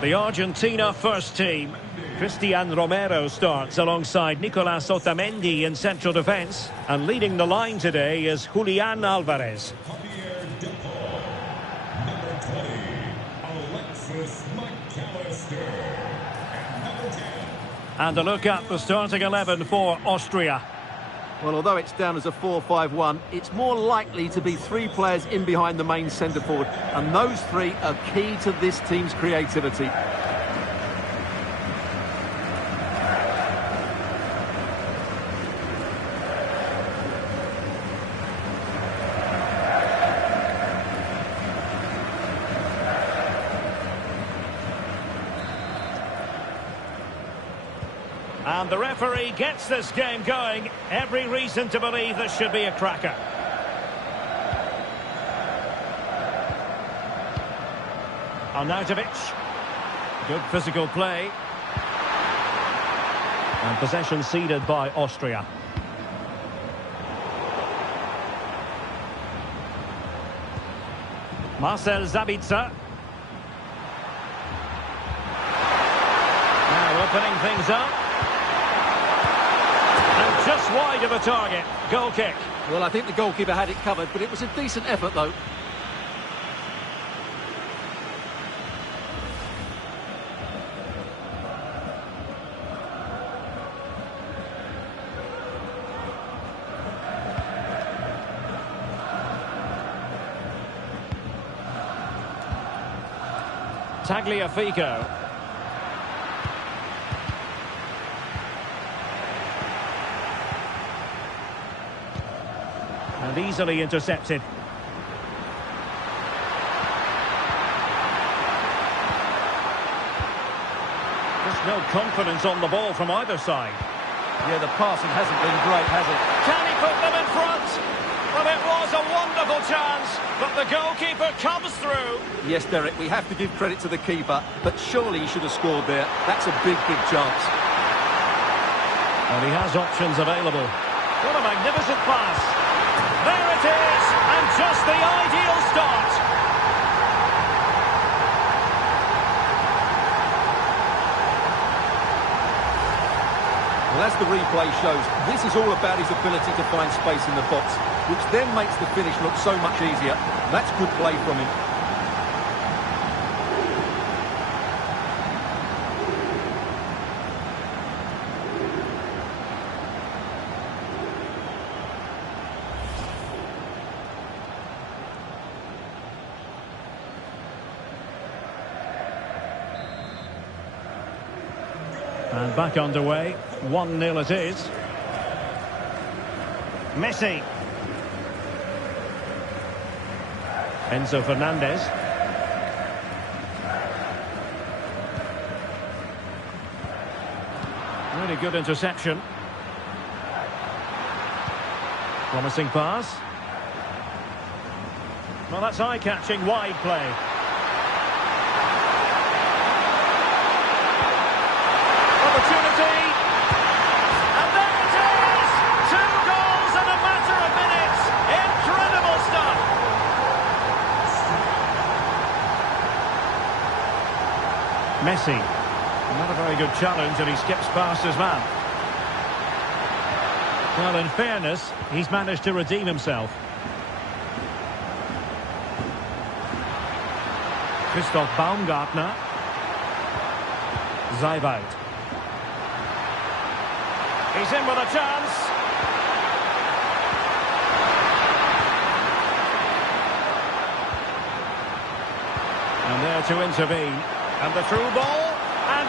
The Argentina first team. Cristian Romero starts alongside Nicolas Otamendi in central defence. And leading the line today is Julian Alvarez. And a look at the starting 11 for Austria. Well, although it's down as a 4-5-1, it's more likely to be three players in behind the main centre-forward. And those three are key to this team's creativity. And the referee gets this game going. Every reason to believe this should be a cracker. Arnautovic. Good physical play. And possession ceded by Austria. Marcel Sabitzer. Now opening things up. Just wide of a target. Goal kick. Well, I think the goalkeeper had it covered, but it was a decent effort, though. Tagliafico. And easily intercepted. There's no confidence on the ball from either side. Yeah, the passing hasn't been great, has it? Can he put them in front? Well, it was a wonderful chance, but the goalkeeper comes through. Yes, Derek, we have to give credit to the keeper, but surely he should have scored there. That's a big, big chance. And he has options available. What a magnificent pass. There it is, and just the ideal start. Well, as the replay shows, this is all about his ability to find space in the box, which then makes the finish look so much easier. That's good play from him. And back underway, 1-0 it is. Messi. Enzo Fernandez. Really good interception. Promising pass. Well, that's eye-catching wide play. Opportunity, and there it is! 2 goals in a matter of minutes. Incredible stuff. Messi, not a very good challenge, and he skips past his man. Well, in fairness, he's managed to redeem himself. Christoph Baumgartner. Zaibout. He's in with a chance. And there to intervene. And the through ball. And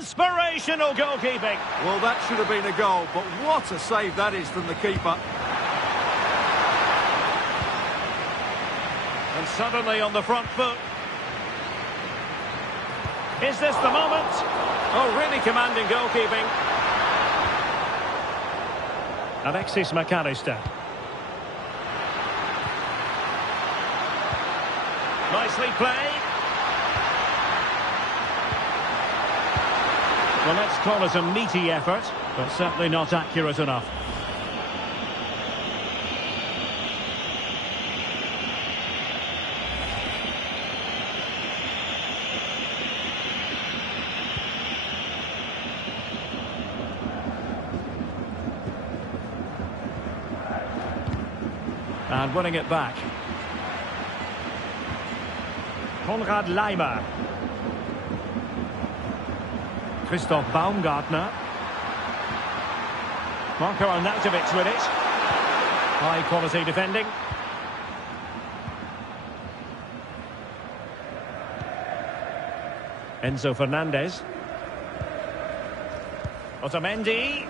Inspirational goalkeeping. Well, that should have been a goal, but what a save that is from the keeper. And suddenly on the front foot. Is this the moment? Oh, really commanding goalkeeping. Alexis McAllister. Nicely played. Well, let's call it a meaty effort, but certainly not accurate enough. And winning it back. Konrad Laimer. Christoph Baumgartner. Marco Arnautovic with it. High quality defending. Enzo Fernandez. Otamendi.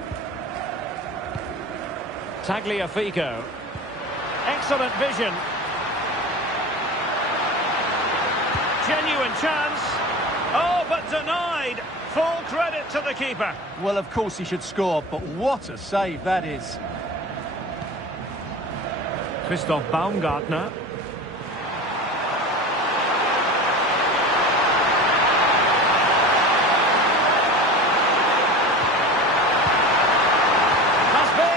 Tagliafico. Excellent vision. Genuine chance. Oh, but denied. Full credit to the keeper. Well, of course he should score, but what a save that is. Christoph Baumgartner. Must be.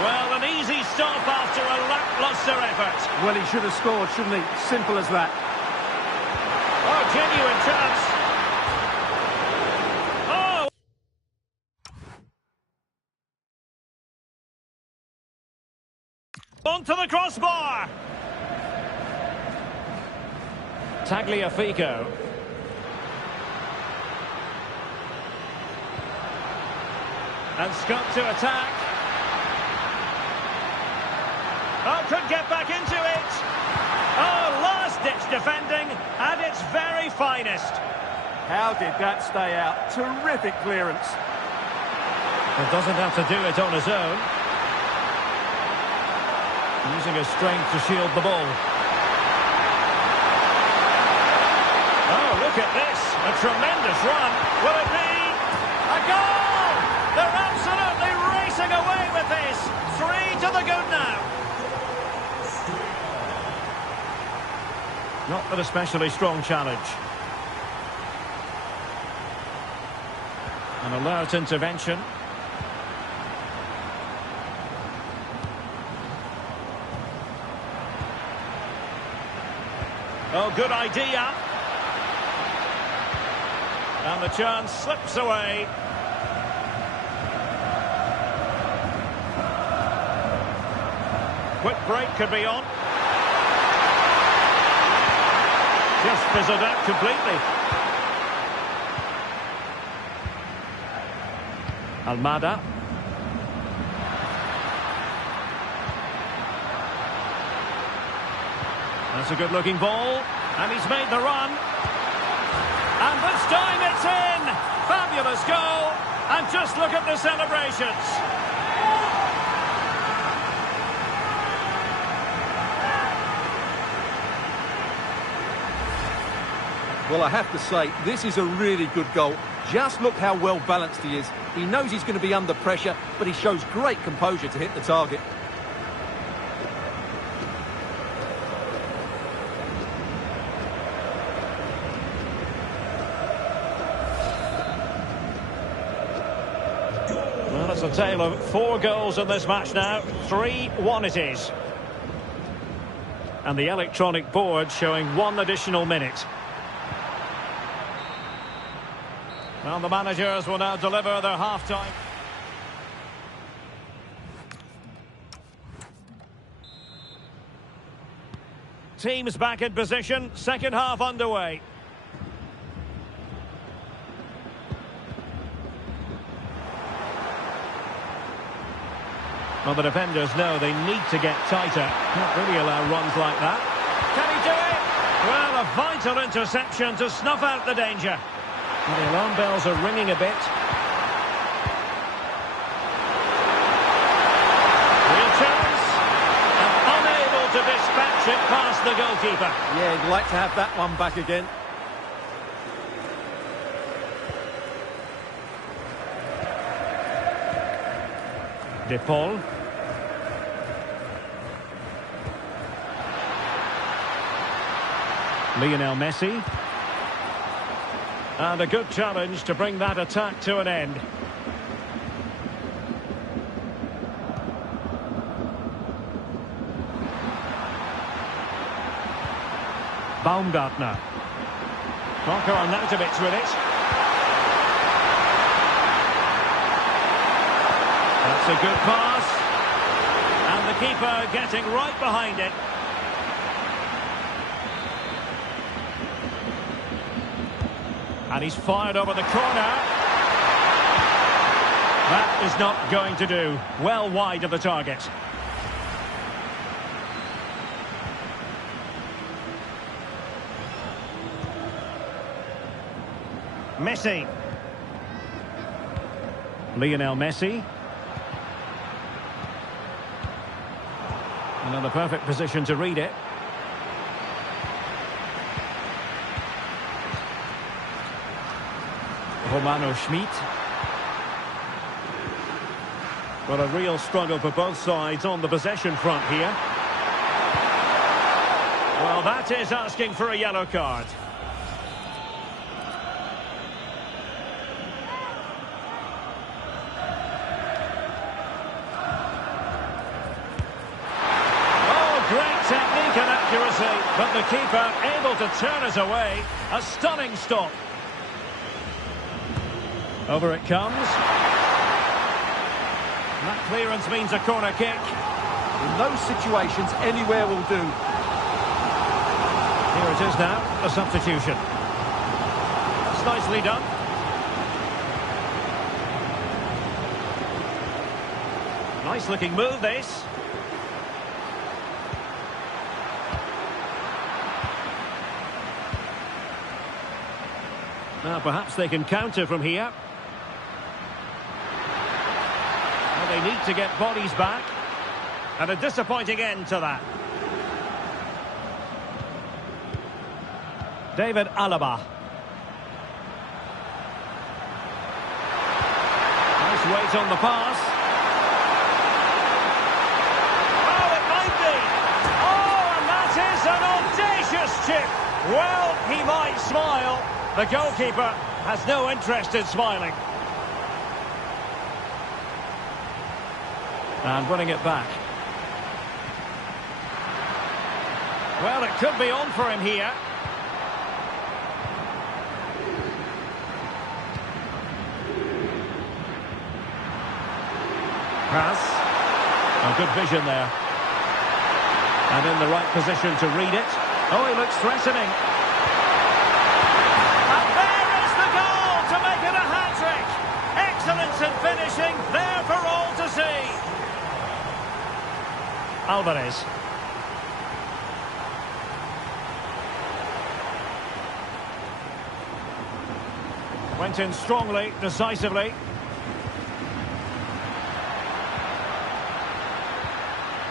Well, an easy stop after a lacklustre effort. Well, he should have scored, shouldn't he? Simple as that. Oh, genuine chance. Onto the crossbar. Tagliafico. And Scott to attack. Oh, could get back into it. Oh, last-ditch defending at its very finest. How did that stay out? Terrific clearance. Well, doesn't have to do it on his own. Using his strength to shield the ball. Oh, look at this. A tremendous run. Will it be a goal? They're absolutely racing away with this. 3 to the good now. Not an especially strong challenge. An alert intervention. Oh, good idea. And the chance slips away. Quick break could be on. Just fizzled out completely. Almada. That's a good-looking ball, and he's made the run. And this time it's in! Fabulous goal, and just look at the celebrations. Well, I have to say, this is a really good goal. Just look how well balanced he is. He knows he's going to be under pressure, but he shows great composure to hit the target. Well, it's a tale of 4 goals in this match now. 3-1 it is. And the electronic board showing 1 additional minute. Well, the managers will now deliver their half-time. Teams back in position, second half underway. Well, the defenders know they need to get tighter. Can't really allow runs like that. Can he do it? Well, a vital interception to snuff out the danger. Well, the alarm bells are ringing a bit. Real chance. And unable to dispatch it past the goalkeeper. Yeah, he'd like to have that one back again. De Paul. Lionel Messi. And a good challenge to bring that attack to an end. Baumgartner. Marco Arnautovic with it. That's a good pass. And the keeper getting right behind it. And he's fired over the corner. That is not going to do. Well wide of the target. Messi. Lionel Messi. Another perfect position to read it. Romano Schmid. Well, a real struggle for both sides on the possession front here. Well, that is asking for a yellow card. Oh, great technique and accuracy, but the keeper able to turn it away. A stunning stop. Over it comes. That clearance means a corner kick. In those situations, anywhere will do. Here it is now, a substitution. That's nicely done. Nice looking move, this. Now perhaps they can counter from here. They need to get bodies back. And a disappointing end to that. David Alaba. Nice weight on the pass. Oh, it might be. Oh, and that is an audacious chip. Well, he might smile. The goalkeeper has no interest in smiling. And winning it back. Well, it could be on for him here. Pass. A good vision there. And in the right position to read it. Oh, he looks threatening. And there is the goal to make it a hat-trick. Excellence in finishing, there for all to see. Alvarez. Went in strongly, decisively.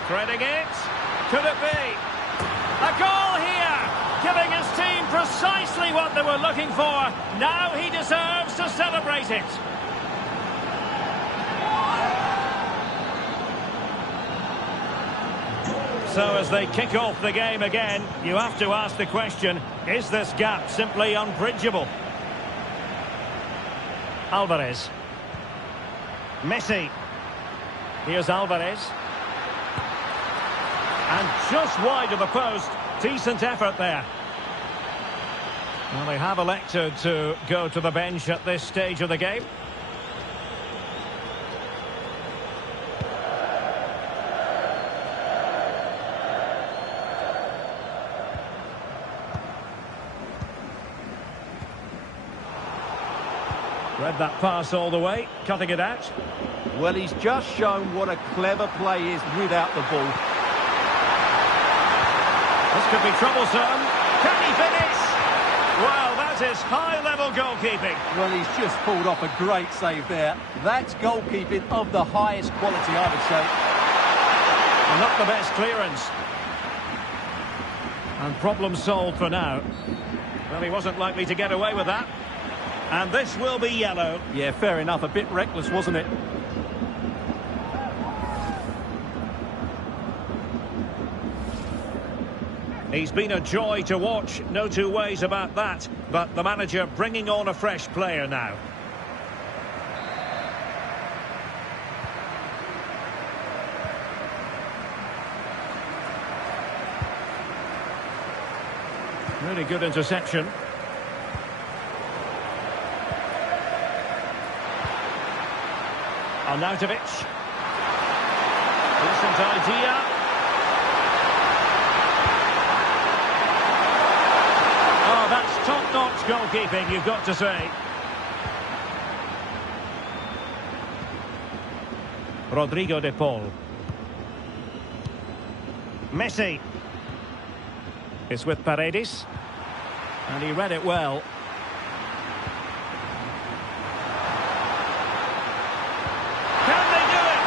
Threading it. Could it be? A goal here! Giving his team precisely what they were looking for. Now he deserves to celebrate it. So as they kick off the game again, you have to ask the question, is this gap simply unbridgeable? Alvarez. Messi. Here's Alvarez. And just wide of the post. Decent effort there. Well, they have elected to go to the bench at this stage of the game. Read that pass all the way, cutting it out. Well, he's just shown what a clever play is without the ball. This could be troublesome. Can he finish? Well, that is high-level goalkeeping. Well, he's just pulled off a great save there. That's goalkeeping of the highest quality, I would say. And not the best clearance. And problem solved for now. Well, he wasn't likely to get away with that. And this will be yellow. Yeah, fair enough. A bit reckless, wasn't it? He's been a joy to watch, no two ways about that. But the manager bringing on a fresh player now. Really good interception. Arnautovic. Decent idea. Oh, that's top-notch goalkeeping, you've got to say. Rodrigo de Paul. Messi. It's with Paredes. And he read it well. Can they do it?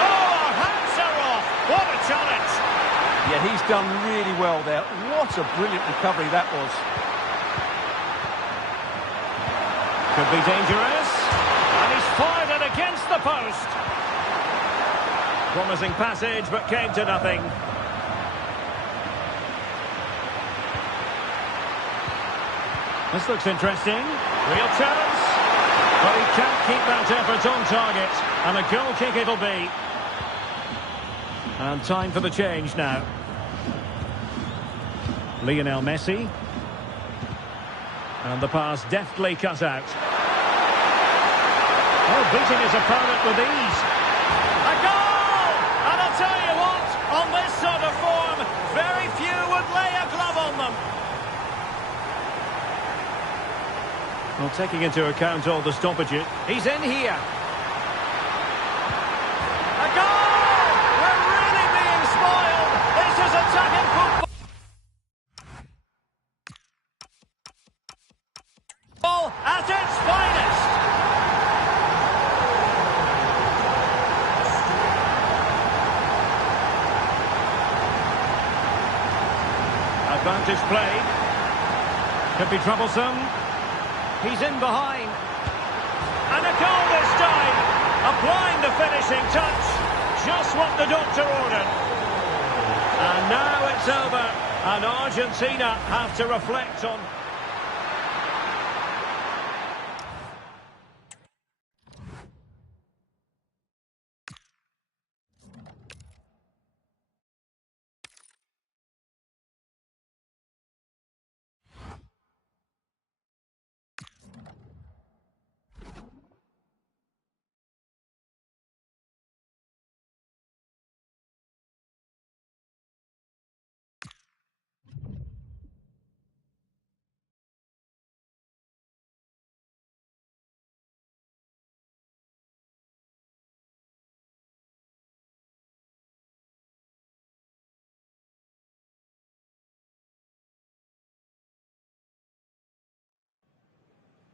Oh, our hands are off. What a challenge. Yeah, he's done really well there. What a brilliant recovery that was. Could be dangerous. And he's fired it against the post. Promising passage, but came to nothing. This looks interesting. Real chance. But he can't keep that effort on target. And a goal kick it'll be. And time for the change now. Lionel Messi. And the pass deftly cut out. Oh, beating his opponent with ease. A goal! And I'll tell you what, on this sort of form, very few would lay a glove on them. Well, taking into account all the stoppages, he's in here. A goal! We're really being spoiled. This is attacking football at its finest. Advantage played. Could be troublesome. He's in behind. And a goal this time. Applying the finishing touch. Just what the doctor ordered. And now it's over. And Argentina have to reflect on...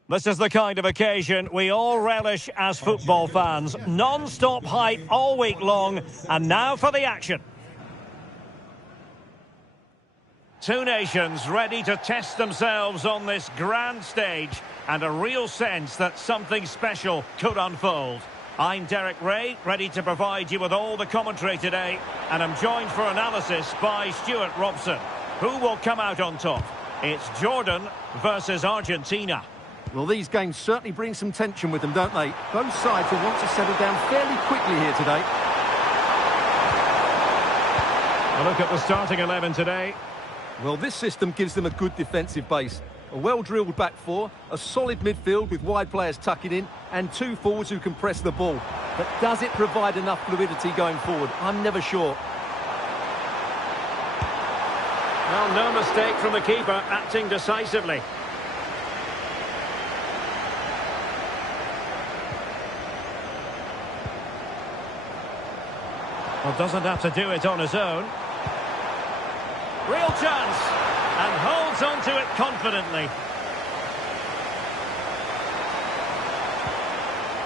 This is the kind of occasion we all relish as football fans. Non-stop hype all week long, and now for the action. Two nations ready to test themselves on this grand stage, and a real sense that something special could unfold. I'm Derek Ray, ready to provide you with all the commentary today, and I'm joined for analysis by Stuart Robson. Who will come out on top? It's Jordan versus Argentina. Well, these games certainly bring some tension with them, don't they? Both sides will want to settle down fairly quickly here today. A look at the starting 11 today. Well, this system gives them a good defensive base. A well-drilled back four, a solid midfield with wide players tucking in, and two forwards who can press the ball. But does it provide enough fluidity going forward? I'm never sure. Well, no mistake from the keeper, acting decisively. Well, doesn't have to do it on his own. Real chance. And holds gets onto it confidently.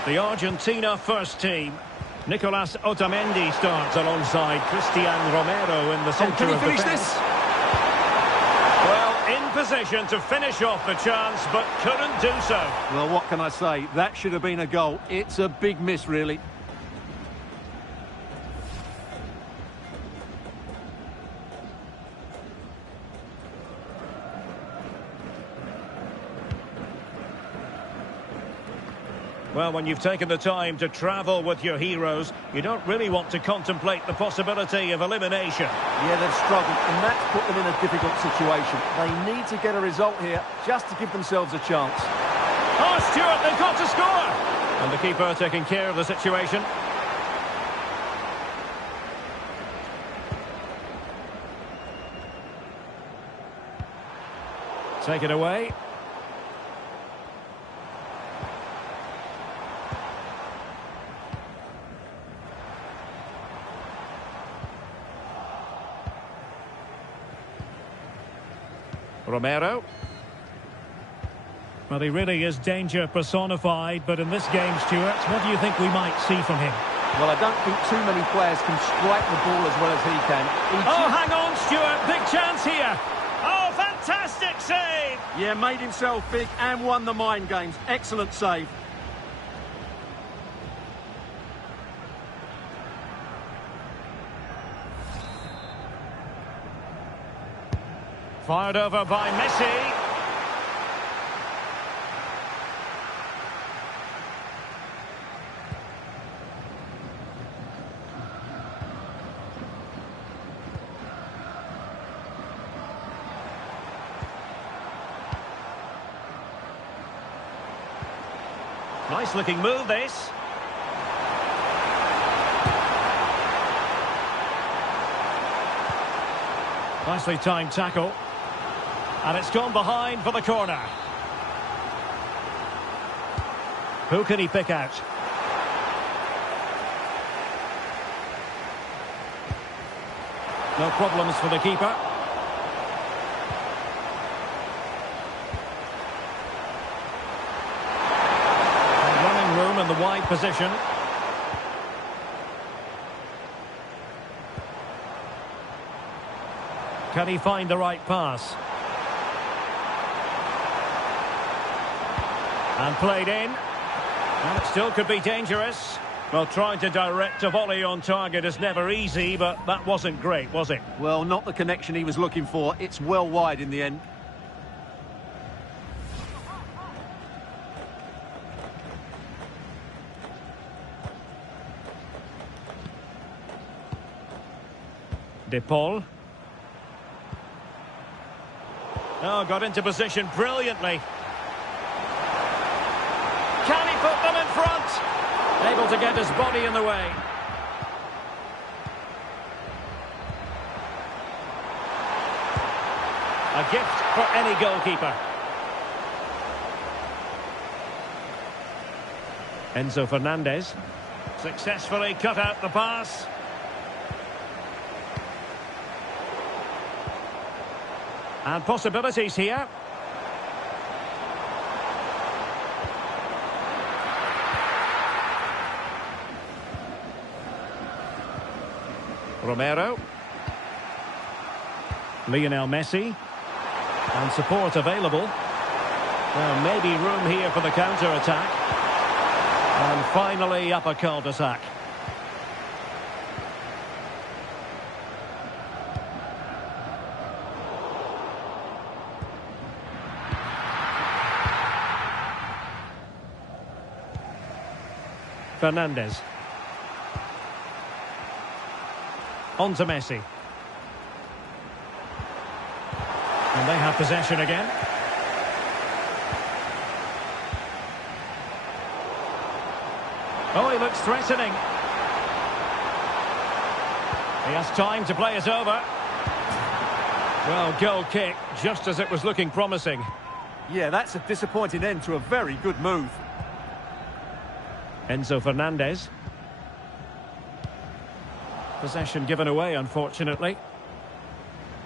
The Argentina first team. Nicolas Otamendi starts alongside Christian Romero in the centre of defence. This? Well, in position to finish off the chance, but couldn't do so. Well, what can I say? That should have been a goal. It's a big miss, really. Well, when you've taken the time to travel with your heroes, you don't really want to contemplate the possibility of elimination. Yeah, they've struggled, and that's put them in a difficult situation. They need to get a result here just to give themselves a chance. Oh, Stuart, they've got to score! And the keeper taking care of the situation. Take it away. Romero. Well, he really is danger personified, but in this game, Stuart, what do you think we might see from him? Well, I don't think too many players can strike the ball as well as he can. Hang on, Stuart. Big chance here. Oh, fantastic save! Yeah, made himself big and won the mind games. Excellent save. Fired over by Messi. Nice looking move, this. Nicely timed tackle. And it's gone behind for the corner. Who can he pick out? No problems for the keeper. Running room in the wide position. Can he find the right pass? And played in. And it still could be dangerous. Well, trying to direct a volley on target is never easy, but that wasn't great, was it? Well, not the connection he was looking for. It's well wide in the end. De Paul. Oh, got into position brilliantly. Can he put them in front? Able to get his body in the way. A gift for any goalkeeper. Enzo Fernandez successfully cut out the pass. And possibilities here. Romero. Lionel Messi. And support available. Well, maybe room here for the counter-attack. And finally up a cul-de-sac. Fernandez. On to Messi. And they have possession again. Oh, he looks threatening. He has time to play it over. Well, goal kick, just as it was looking promising. Yeah, that's a disappointing end to a very good move. Enzo Fernandez. Possession given away, unfortunately.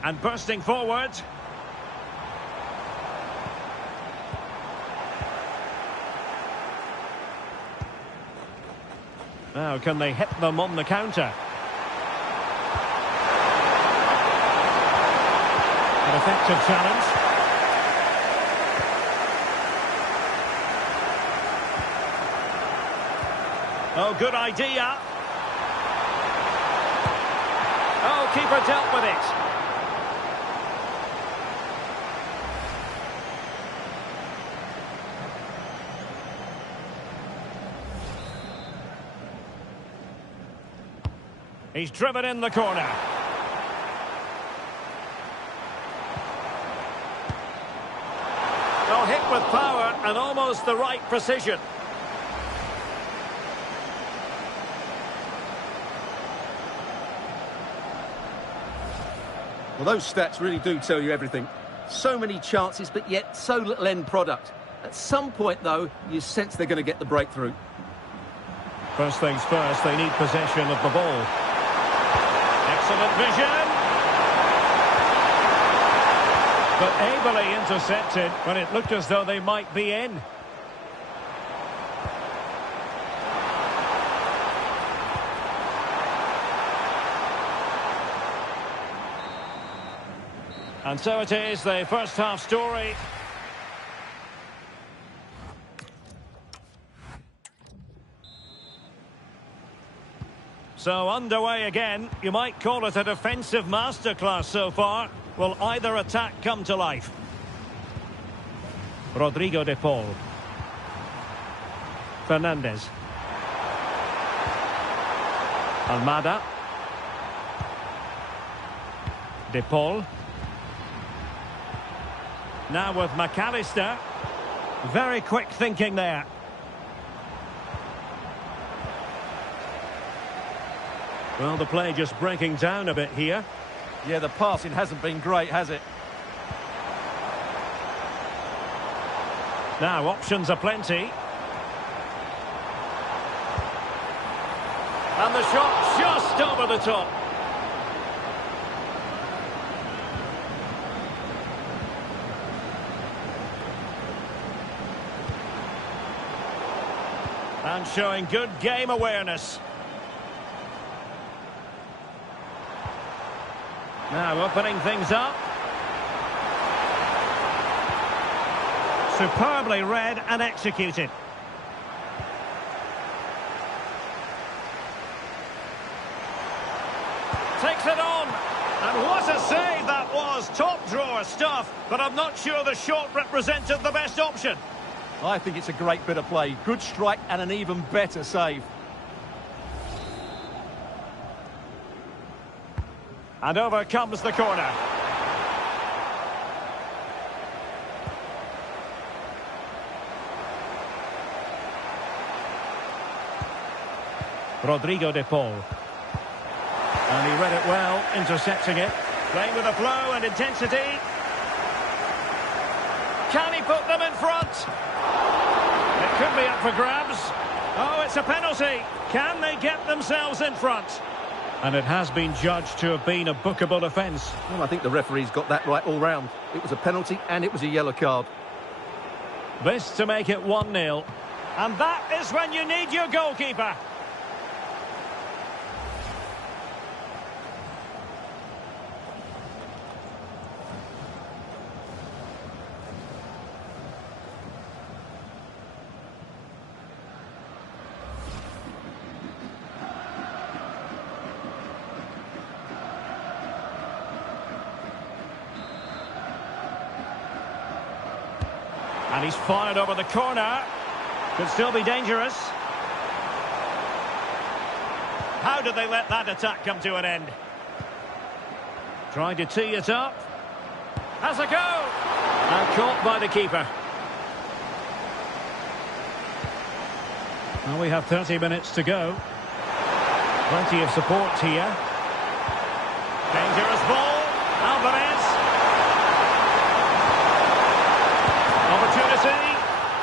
And bursting forward. Now, can they hit them on the counter? An effective challenge. Oh, good idea. Oh, keeper dealt with it. He's driven in the corner. Oh, hit with power and almost the right precision. Well, those stats really do tell you everything. So many chances, but yet so little end product. At some point, though, you sense they're going to get the breakthrough. First things first, they need possession of the ball. Excellent vision. But ably intercepted when it looked as though they might be in. And so it is, the first half story. So underway again. You might call it a defensive masterclass so far. Will either attack come to life? Rodrigo de Paul. Fernandez. Almada. De Paul. Now with McAllister. Very quick thinking there. Well, the play just breaking down a bit here. Yeah, the passing hasn't been great, has it? Now, options are plenty. And the shot just over the top. And showing good game awareness. Now opening things up. Superbly read and executed. Takes it on. And what a save that was. Top drawer stuff. But I'm not sure the shot represented the best option. I think it's a great bit of play. Good strike and an even better save. And over comes the corner. Rodrigo de Paul. And he read it well, intercepting it. Playing with a flow and intensity. Can he put them in front? It could be up for grabs. Oh, it's a penalty. Can they get themselves in front? And it has been judged to have been a bookable offence. Well, I think the referee's got that right all round. It was a penalty and it was a yellow card. This to make it 1-0. And that is when you need your goalkeeper. And he's fired over the corner. Could still be dangerous. How did they let that attack come to an end? Trying to tee it up. Has a go. And caught by the keeper. Well, we have 30 minutes to go. Plenty of support here. Dangerous ball. Alvarez. Opportunity,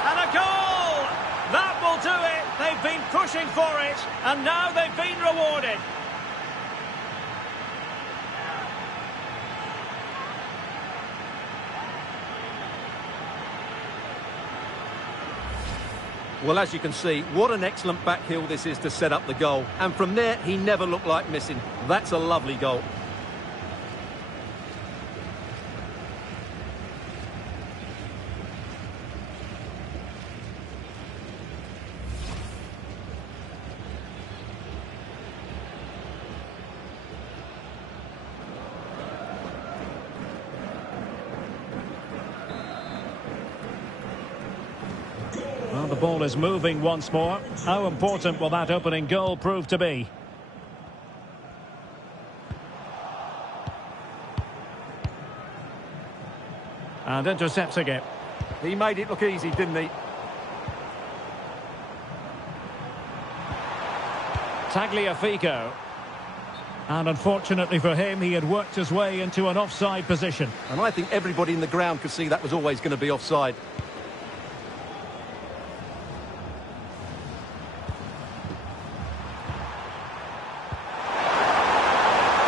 and a goal! That will do it. They've been pushing for it, and now they've been rewarded. Well, as you can see, what an excellent back heel this is to set up the goal. And from there, he never looked like missing. That's a lovely goal. Well, the ball is moving once more. How important will that opening goal prove to be? And intercepting it. He made it look easy, didn't he? Tagliafico. And unfortunately for him, he had worked his way into an offside position. And I think everybody in the ground could see that was always going to be offside.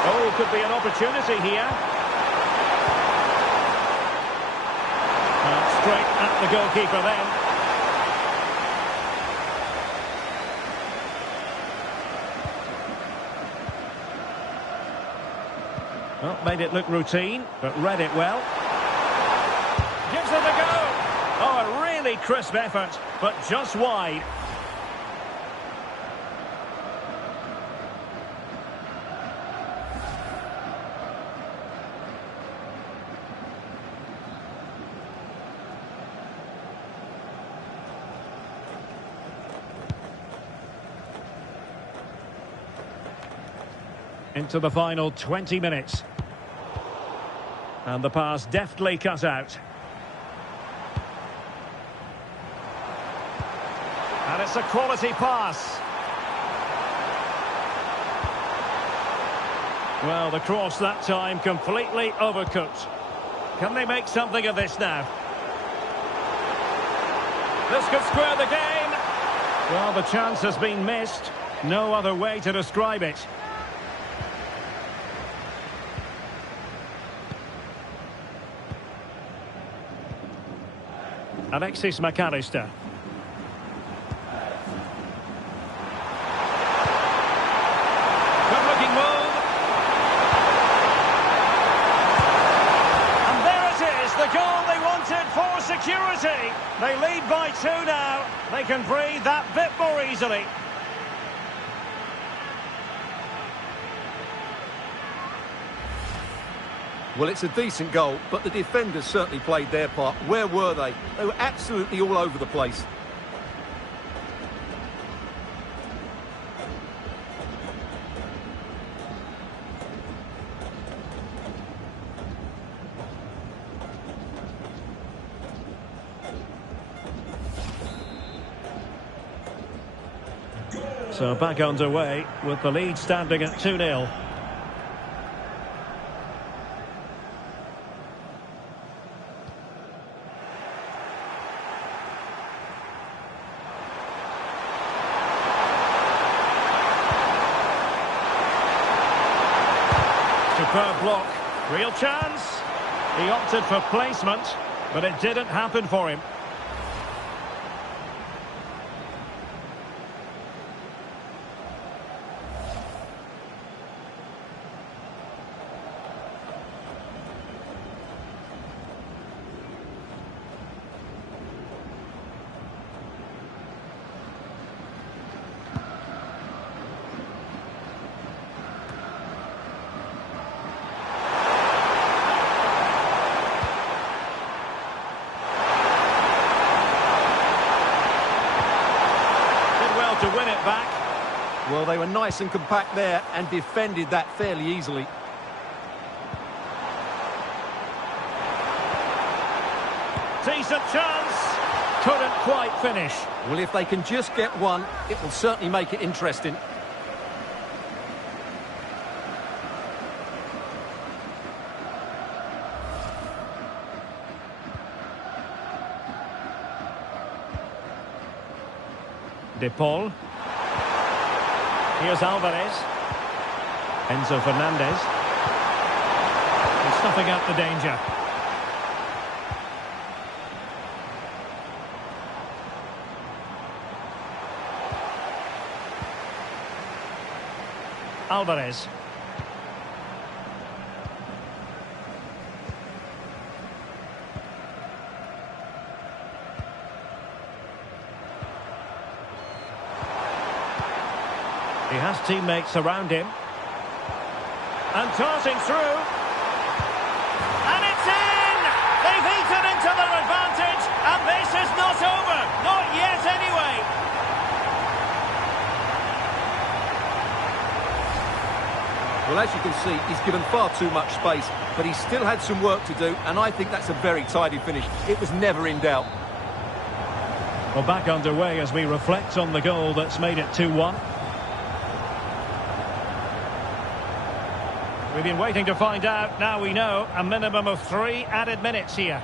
Oh, could be an opportunity here. And straight at the goalkeeper then. Well, made it look routine, but read it well. Gives it a go. Oh, a really crisp effort, but just wide. Into the final 20 minutes. And the pass deftly cut out. And it's a quality pass. Well, the cross that time completely overcooked. Can they make something of this now? This could square the game. Well, the chance has been missed. No other way to describe it. Alexis McAllister. Good-looking move. And there it is, the goal they wanted for security. They lead by 2 now. They can breathe that bit more easily. Well, it's a decent goal, but the defenders certainly played their part. Where were they? They were absolutely all over the place. So back underway with the lead standing at 2-0. Superb block. Real chance. He opted for placement, but it didn't happen for him. To win it back. Well, they were nice and compact there and defended that fairly easily. Decent chance. Couldn't quite finish. Well, if they can just get one, it will certainly make it interesting. De Paul. Here's Alvarez. Enzo Fernandez. He's snuffing out the danger. Alvarez. He has teammates around him. And tossing through. And it's in! They've eaten into their advantage, and this is not over. Not yet, anyway. Well, as you can see, he's given far too much space, but he still had some work to do, and I think that's a very tidy finish. It was never in doubt. Well, back underway as we reflect on the goal that's made it 2-1. We've been waiting to find out. Now we know. A minimum of 3 added minutes here.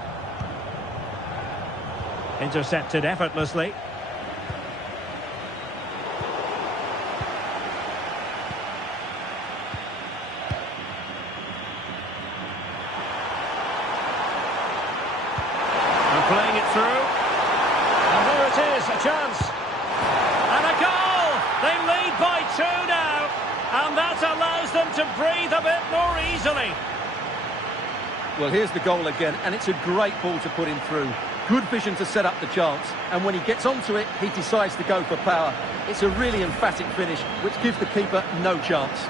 Intercepted effortlessly. And playing it through. And here it is, a chance. And a goal! They lead by 2 now. And that allows them to breathe a bit more easily. Well, here's the goal again, and it's a great ball to put him through. Good vision to set up the chance, and when he gets onto it, he decides to go for power. It's a really emphatic finish, which gives the keeper no chance.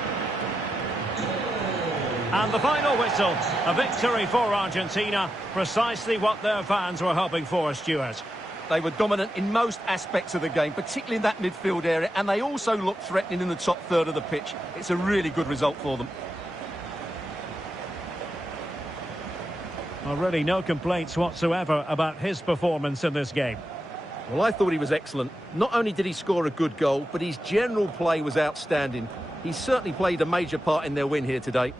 And the final whistle, a victory for Argentina, precisely what their fans were hoping for, Stuart. They were dominant in most aspects of the game, particularly in that midfield area, and they also looked threatening in the top third of the pitch. It's a really good result for them. Well, really no complaints whatsoever about his performance in this game. Well, I thought he was excellent. Not only did he score a good goal, but his general play was outstanding. He certainly played a major part in their win here today.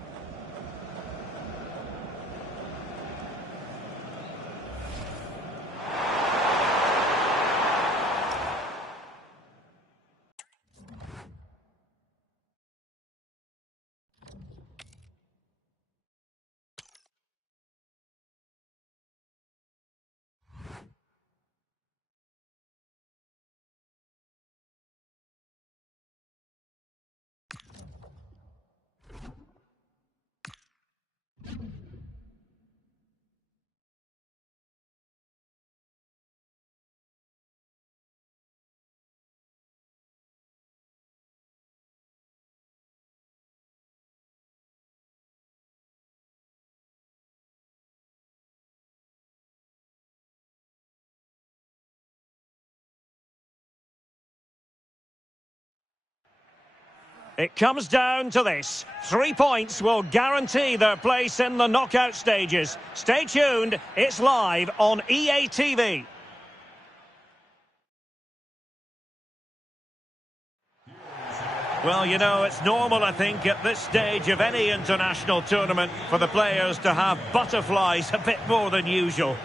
It comes down to this. 3 points will guarantee their place in the knockout stages. Stay tuned, it's live on EA TV. Well, you know, it's normal, I think, at this stage of any international tournament for the players to have butterflies a bit more than usual.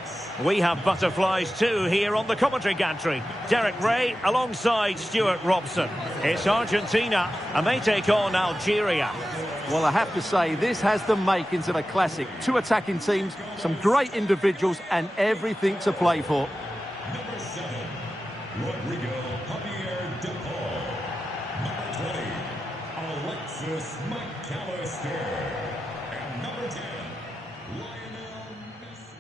We have butterflies too here on the commentary gantry. Derek Ray alongside Stuart Robson. It's Argentina and they take on Algeria. Well, I have to say, this has the makings of a classic. 2 attacking teams, some great individuals and everything to play for. Number 7, Rodrigo Javier De Paul. Number 20, Alexis McAllister. And number 10, Lionel Messi.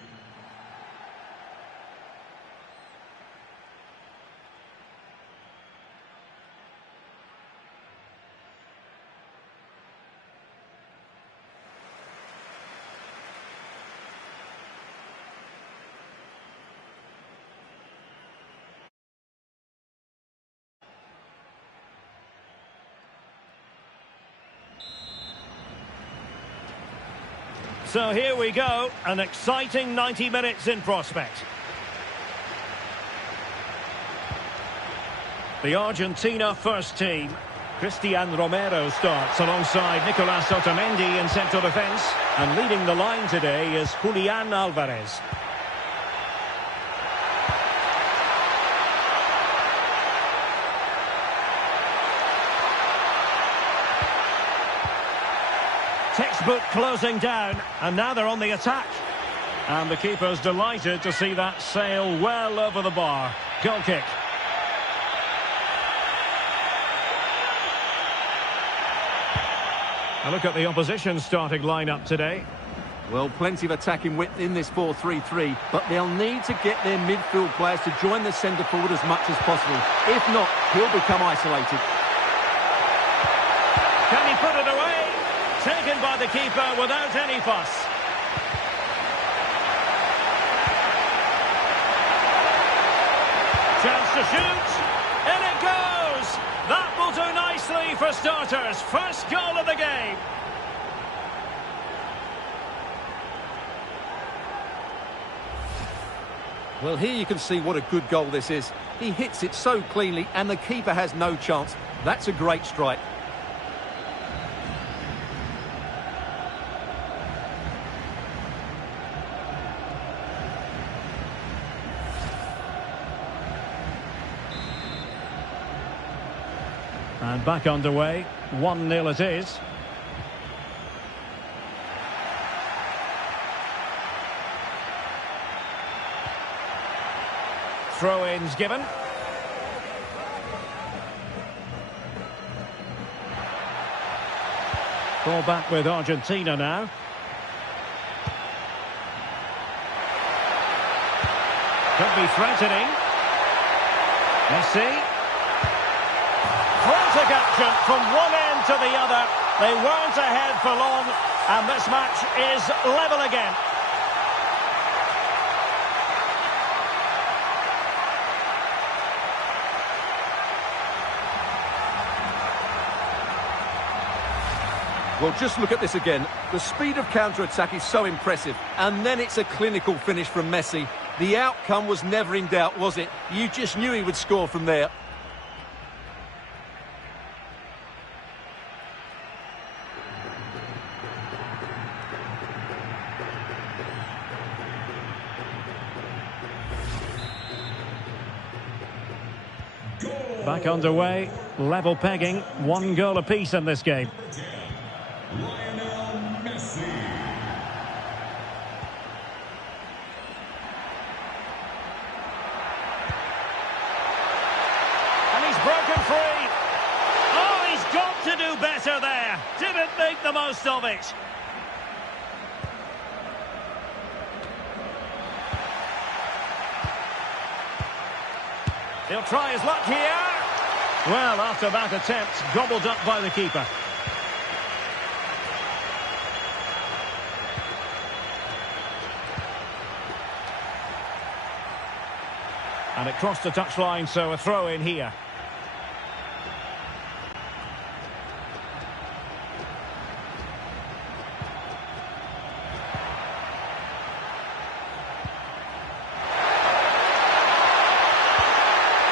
So here we go, an exciting 90 minutes in prospect. The Argentina first team. Cristian Romero starts alongside Nicolas Otamendi in central defence. And leading the line today is Julian Alvarez. Textbook closing down, and now they're on the attack. And the keeper's delighted to see that sail well over the bar. Goal kick. A look at the opposition starting lineup today. Well, plenty of attacking width in this 4-3-3, but they'll need to get their midfield players to join the centre forward as much as possible. If not, he'll become isolated. Can he put it away? Taken by the keeper without any fuss. Chance to shoot. In it goes. That will do nicely for starters. First goal of the game. Well, here you can see what a good goal this is. He hits it so cleanly and the keeper has no chance. That's a great strike. And back underway. 1-0 it is. Throw-ins given. Ball back with Argentina now. Could be threatening. Messi. Frantic action from one end to the other. They weren't ahead for long, and this match is level again. Well, just look at this again. The speed of counter-attack is so impressive. And then it's a clinical finish from Messi. The outcome was never in doubt, was it? You just knew he would score from there. Back underway. Level pegging. 1 goal apiece in this game. Broken free. Oh, he's got to do better there. Didn't make the most of it. He'll try his luck here. Well, after that attempt, gobbled up by the keeper. And it crossed the touchline, so a throw in here.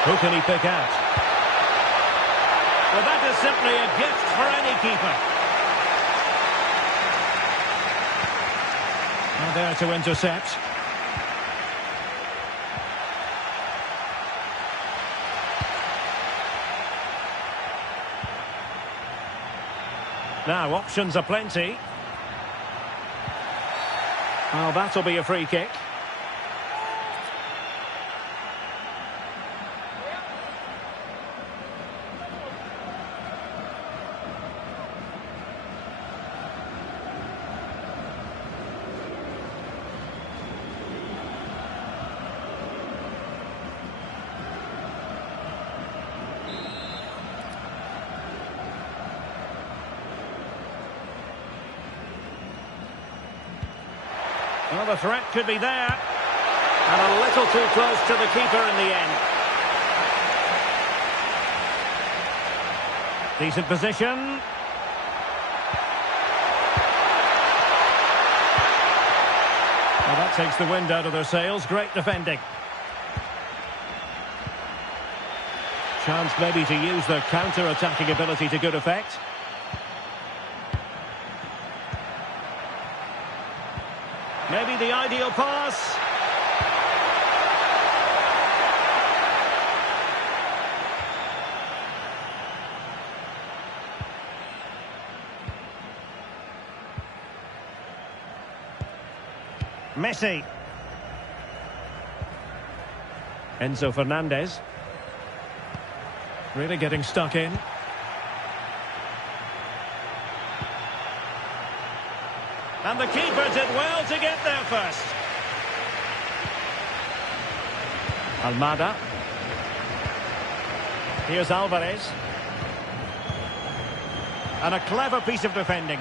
Who can he pick out? Well, that is simply a gift for any keeper. And there to intercept. Now, options are plenty. Well, that'll be a free kick. Well, the threat could be there. And a little too close to the keeper in the end. Decent position. Well, that takes the wind out of their sails. Great defending. Chance maybe to use their counter-attacking ability to good effect. Maybe the ideal pass. Messi. Enzo Fernandez. Really getting stuck in. And the keeper did well to get there first. Almada. Here's Alvarez. And a clever piece of defending.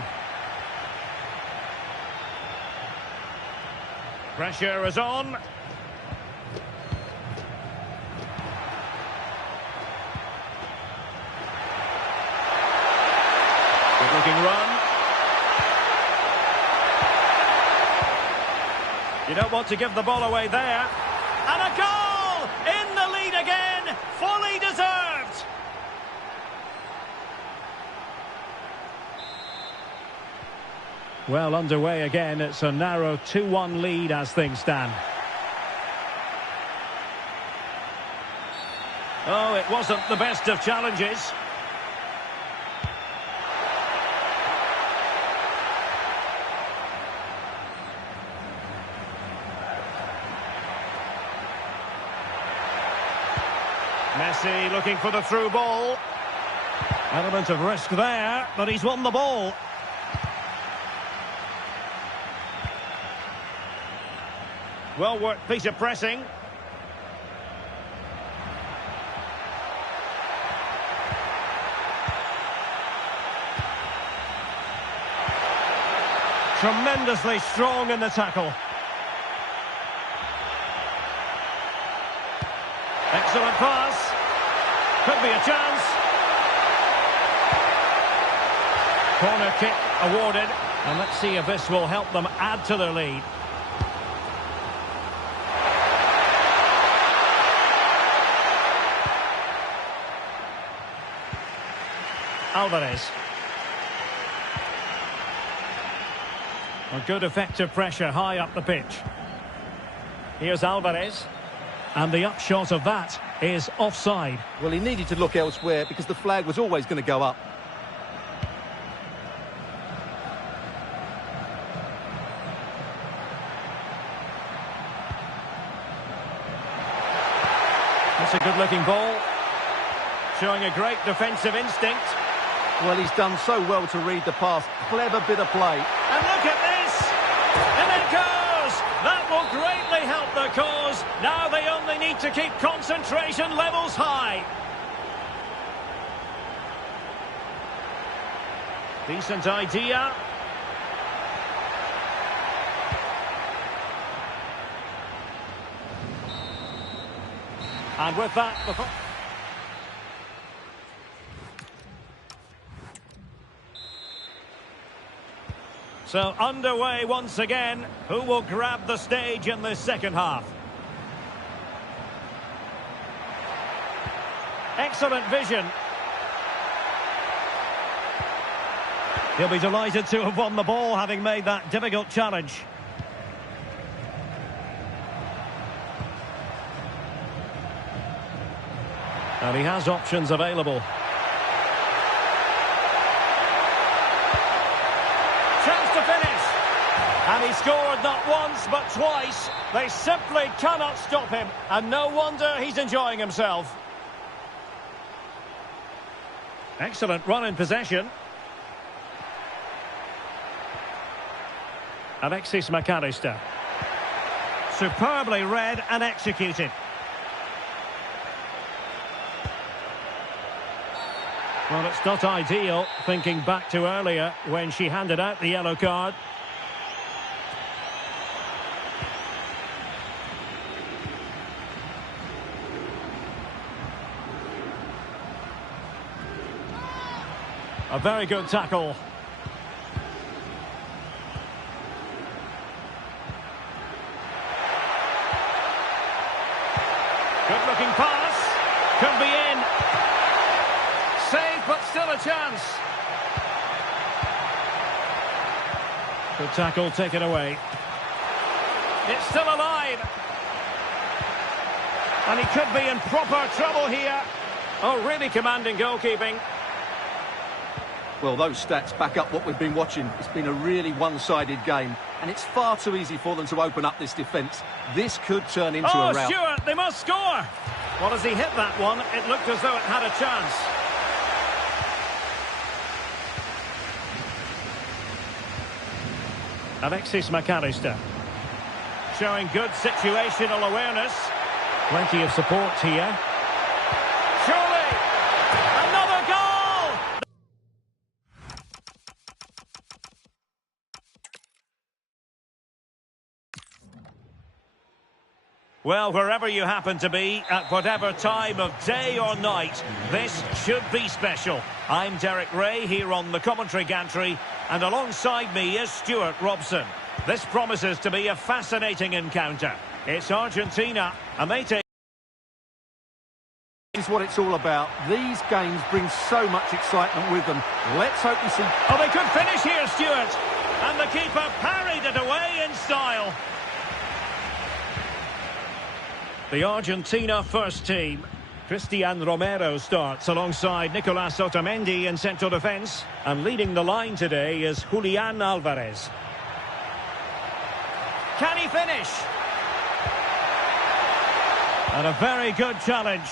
Pressure is on. Good looking run. You don't want to give the ball away there. And a goal! In the lead again! Fully deserved! Well, underway again. It's a narrow 2-1 lead as things stand. Oh, it wasn't the best of challenges. Messi looking for the through ball. Element of risk there, but he's won the ball. Well worked piece of pressing. Tremendously strong in the tackle. Excellent pass. Could be a chance. Corner kick awarded. And let's see if this will help them add to their lead. Alvarez. A good effective pressure high up the pitch. Here's Alvarez. And the upshot of that is offside. Well, he needed to look elsewhere because the flag was always going to go up. That's a good-looking ball. Showing a great defensive instinct. Well, he's done so well to read the pass. Clever bit of play. And look at this! And it goes! That will greatly help the cause. Now they only need to keep concentration levels high. Decent idea. And with that... So underway once again. Who will grab the stage in this second half? Excellent vision. He'll be delighted to have won the ball, having made that difficult challenge. And he has options available. Chance to finish. And he scored not once but twice. They simply cannot stop him. And no wonder he's enjoying himself. Excellent run in possession. Alexis McAllister. Superbly read and executed. Well, it's not ideal, thinking back to earlier when she handed out the yellow card. A very good tackle. Good looking pass. Could be in. Save, but still a chance. Good tackle taken away. It's still alive. And he could be in proper trouble here. Oh, really commanding goalkeeping. Well, those stats back up what we've been watching. It's been a really one-sided game, and it's far too easy for them to open up this defence. This could turn into a rout. Oh, Stewart, they must score. Well, as he hit that one, it looked as though it had a chance. Alexis McAllister. Showing good situational awareness. Plenty of support here. Surely! Another goal! Well, wherever you happen to be, at whatever time of day or night, this should be special. I'm Derek Ray here on the commentary gantry, and alongside me is Stuart Robson. This promises to be a fascinating encounter. It's Argentina, and they take... This is what it's all about. These games bring so much excitement with them. Let's hope we see... Oh, they could finish here, Stuart! And the keeper parried it away in style. The Argentina first team. Cristian Romero starts alongside Nicolas Otamendi in central defence. And leading the line today is Julian Alvarez. Can he finish? And a very good challenge.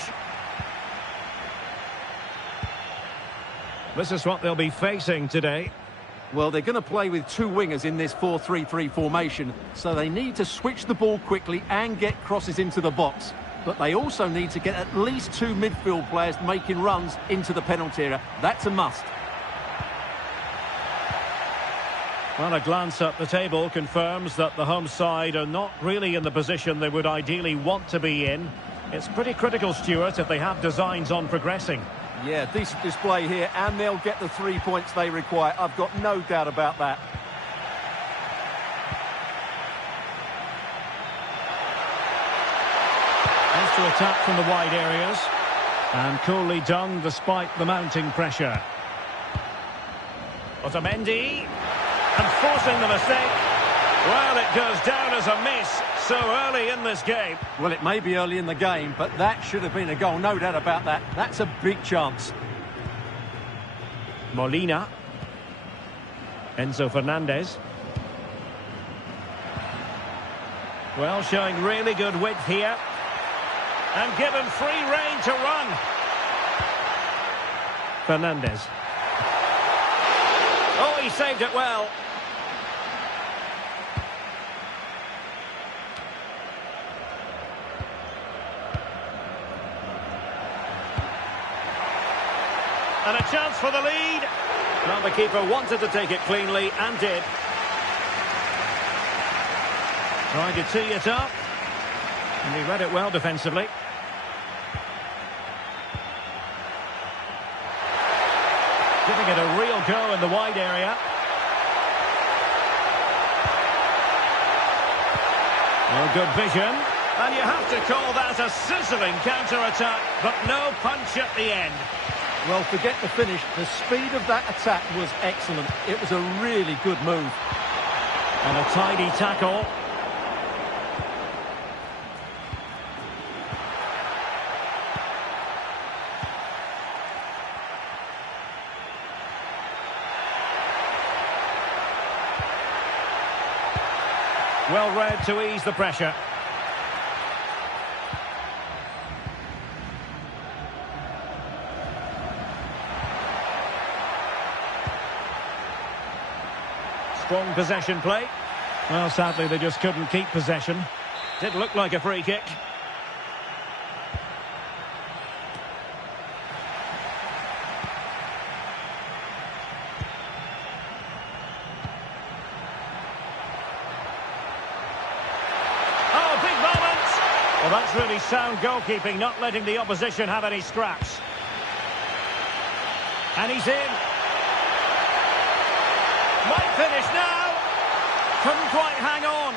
This is what they'll be facing today. Well, they're going to play with two wingers in this 4-3-3 formation, so they need to switch the ball quickly and get crosses into the box. But they also need to get at least two midfield players making runs into the penalty area. That's a must. Well, a glance at the table confirms that the home side are not really in the position they would ideally want to be in. It's pretty critical, Stuart, if they have designs on progressing. Yeah, decent display here, and they'll get the 3 points they require. I've got no doubt about that. Has to attack from the wide areas. And coolly done despite the mounting pressure. Otamendi. And forcing the mistake. Well, it goes down as a miss so early in this game. Well, it may be early in the game, but that should have been a goal, no doubt about that. That's a big chance. Molina. Enzo Fernandez. Well, showing really good width here. And given free rein to run. Fernandez. Oh, he saved it well. And a chance for the lead. Well, the keeper wanted to take it cleanly and did. Tried to tee it up. And he read it well defensively. Giving it a real go in the wide area. Well, good vision. And you have to call that a sizzling counter-attack, but no punch at the end. Well, forget the finish. The speed of that attack was excellent. It was a really good move. And a tidy tackle. Well read to ease the pressure. Strong possession play. Well, sadly, they just couldn't keep possession. Did look like a free kick. Oh, big moment! Well, that's really sound goalkeeping, not letting the opposition have any scraps. And he's in. Might finish now. Couldn't quite hang on.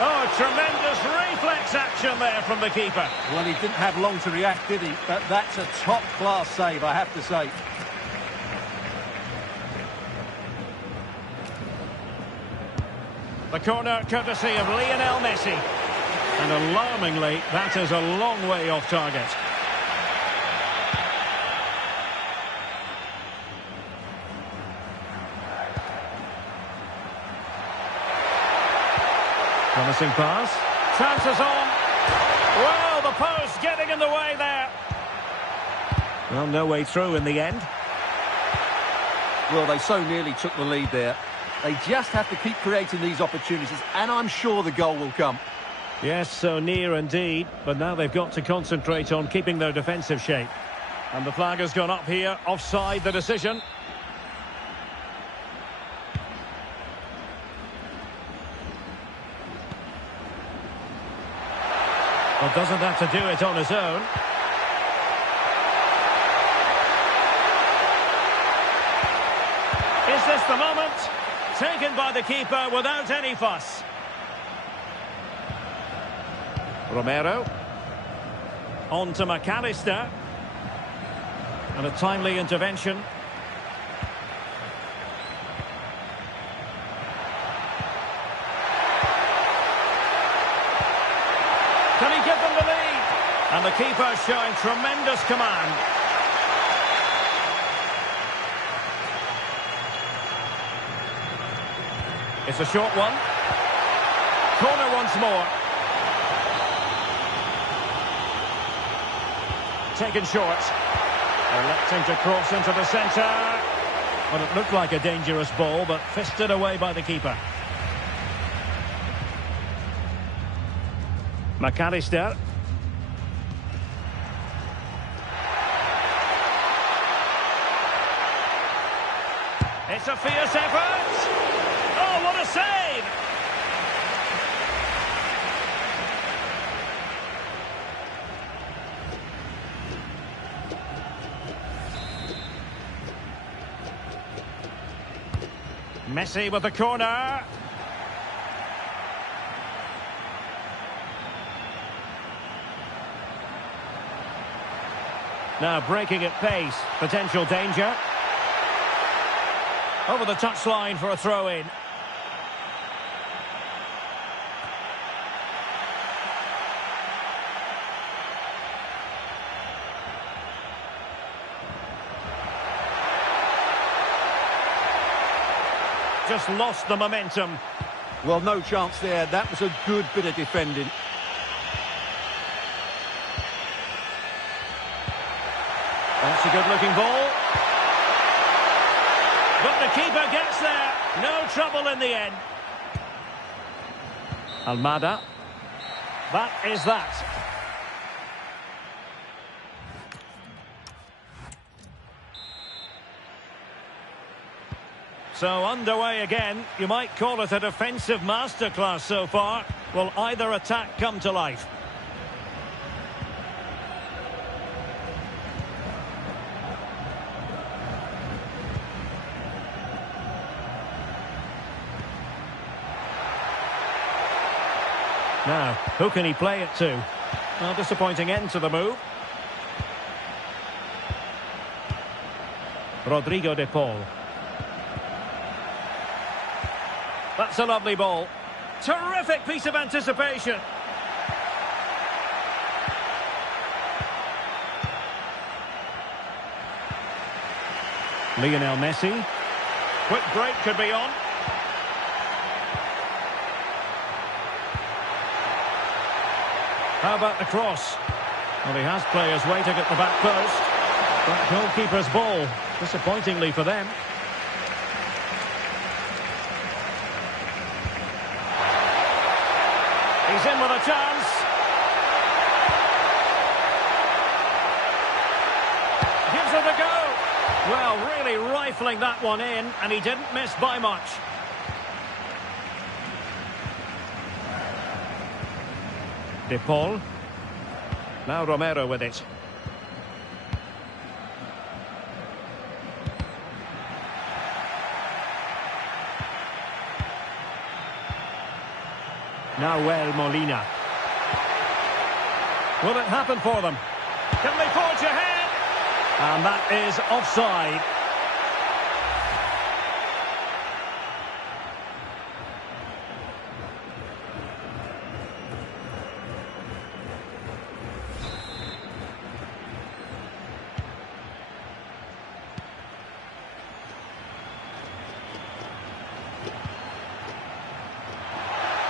Oh, tremendous reflex action there from the keeper. Well, he didn't have long to react, did he? But that's a top-class save, I have to say. The corner courtesy of Lionel Messi. And alarmingly, that is a long way off target. Promising pass. Chances on. Well, the post getting in the way there. Well, no way through in the end. Well, they so nearly took the lead there. They just have to keep creating these opportunities, and I'm sure the goal will come. Yes, so near indeed, but now they've got to concentrate on keeping their defensive shape. And the flag has gone up here, offside the decision. Well, doesn't have to do it on his own. Is this the moment? Taken by the keeper without any fuss. Romero. On to McAllister. And a timely intervention. Can he give them the lead? And the keeper showing tremendous command. It's a short one. Corner once more. Taken short. Electing to cross into the centre. Well, it looked like a dangerous ball, but fisted away by the keeper. McAllister. It's a fierce effort. Oh, what a save! Messi with the corner. Now breaking at pace. Potential danger. Over the touchline for a throw-in. Just lost the momentum. Well, no chance there. That was a good bit of defending. That's a good-looking ball. But the keeper gets there. No trouble in the end. Almada. That is that. So underway again. You might call it a defensive masterclass so far. Will either attack come to life? Now, who can he play it to? Well, disappointing end to the move. Rodrigo de Paul. That's a lovely ball. Terrific piece of anticipation. Lionel Messi. Quick break could be on. How about the cross? Well, he has players waiting at the back post. But goalkeeper's ball, disappointingly for them. He's in with a chance. Gives it a go. Well, really rifling that one in, and he didn't miss by much. De Paul. Now Romero with it. Now Molina. Will it happen for them? Can they forge ahead? And that is offside.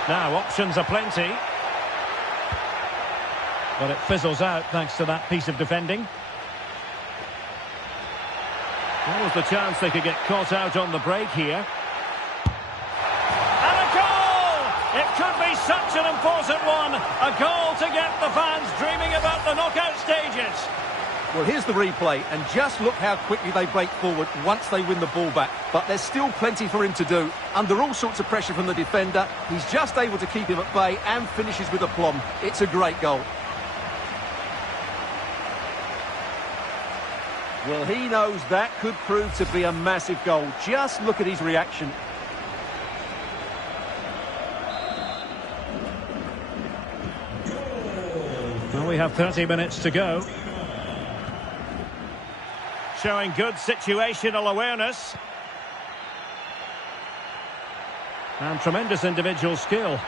Now, options are plenty. But it fizzles out thanks to that piece of defending. What was the chance they could get caught out on the break here? It could be such an important one. A goal to get the fans dreaming about the knockout stages. Well, here's the replay, and just look how quickly they break forward once they win the ball back. But there's still plenty for him to do. Under all sorts of pressure from the defender, he's just able to keep him at bay and finishes with aplomb. It's a great goal. Well, he knows that could prove to be a massive goal. Just look at his reaction. Well, we have 30 minutes to go. Showing good situational awareness. And tremendous individual skill.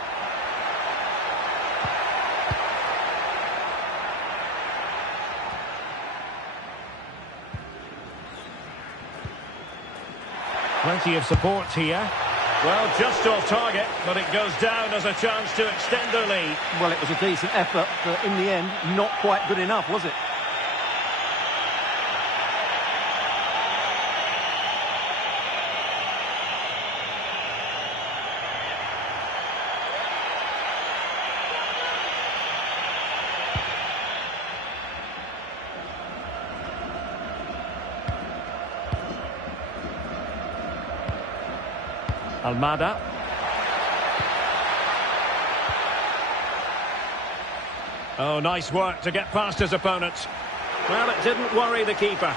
Plenty of support here. Well, just off target, but it goes down as a chance to extend their lead. Well, it was a decent effort, but in the end, not quite good enough, was it? Almada. Oh, nice work to get past his opponents. Well, it didn't worry the keeper.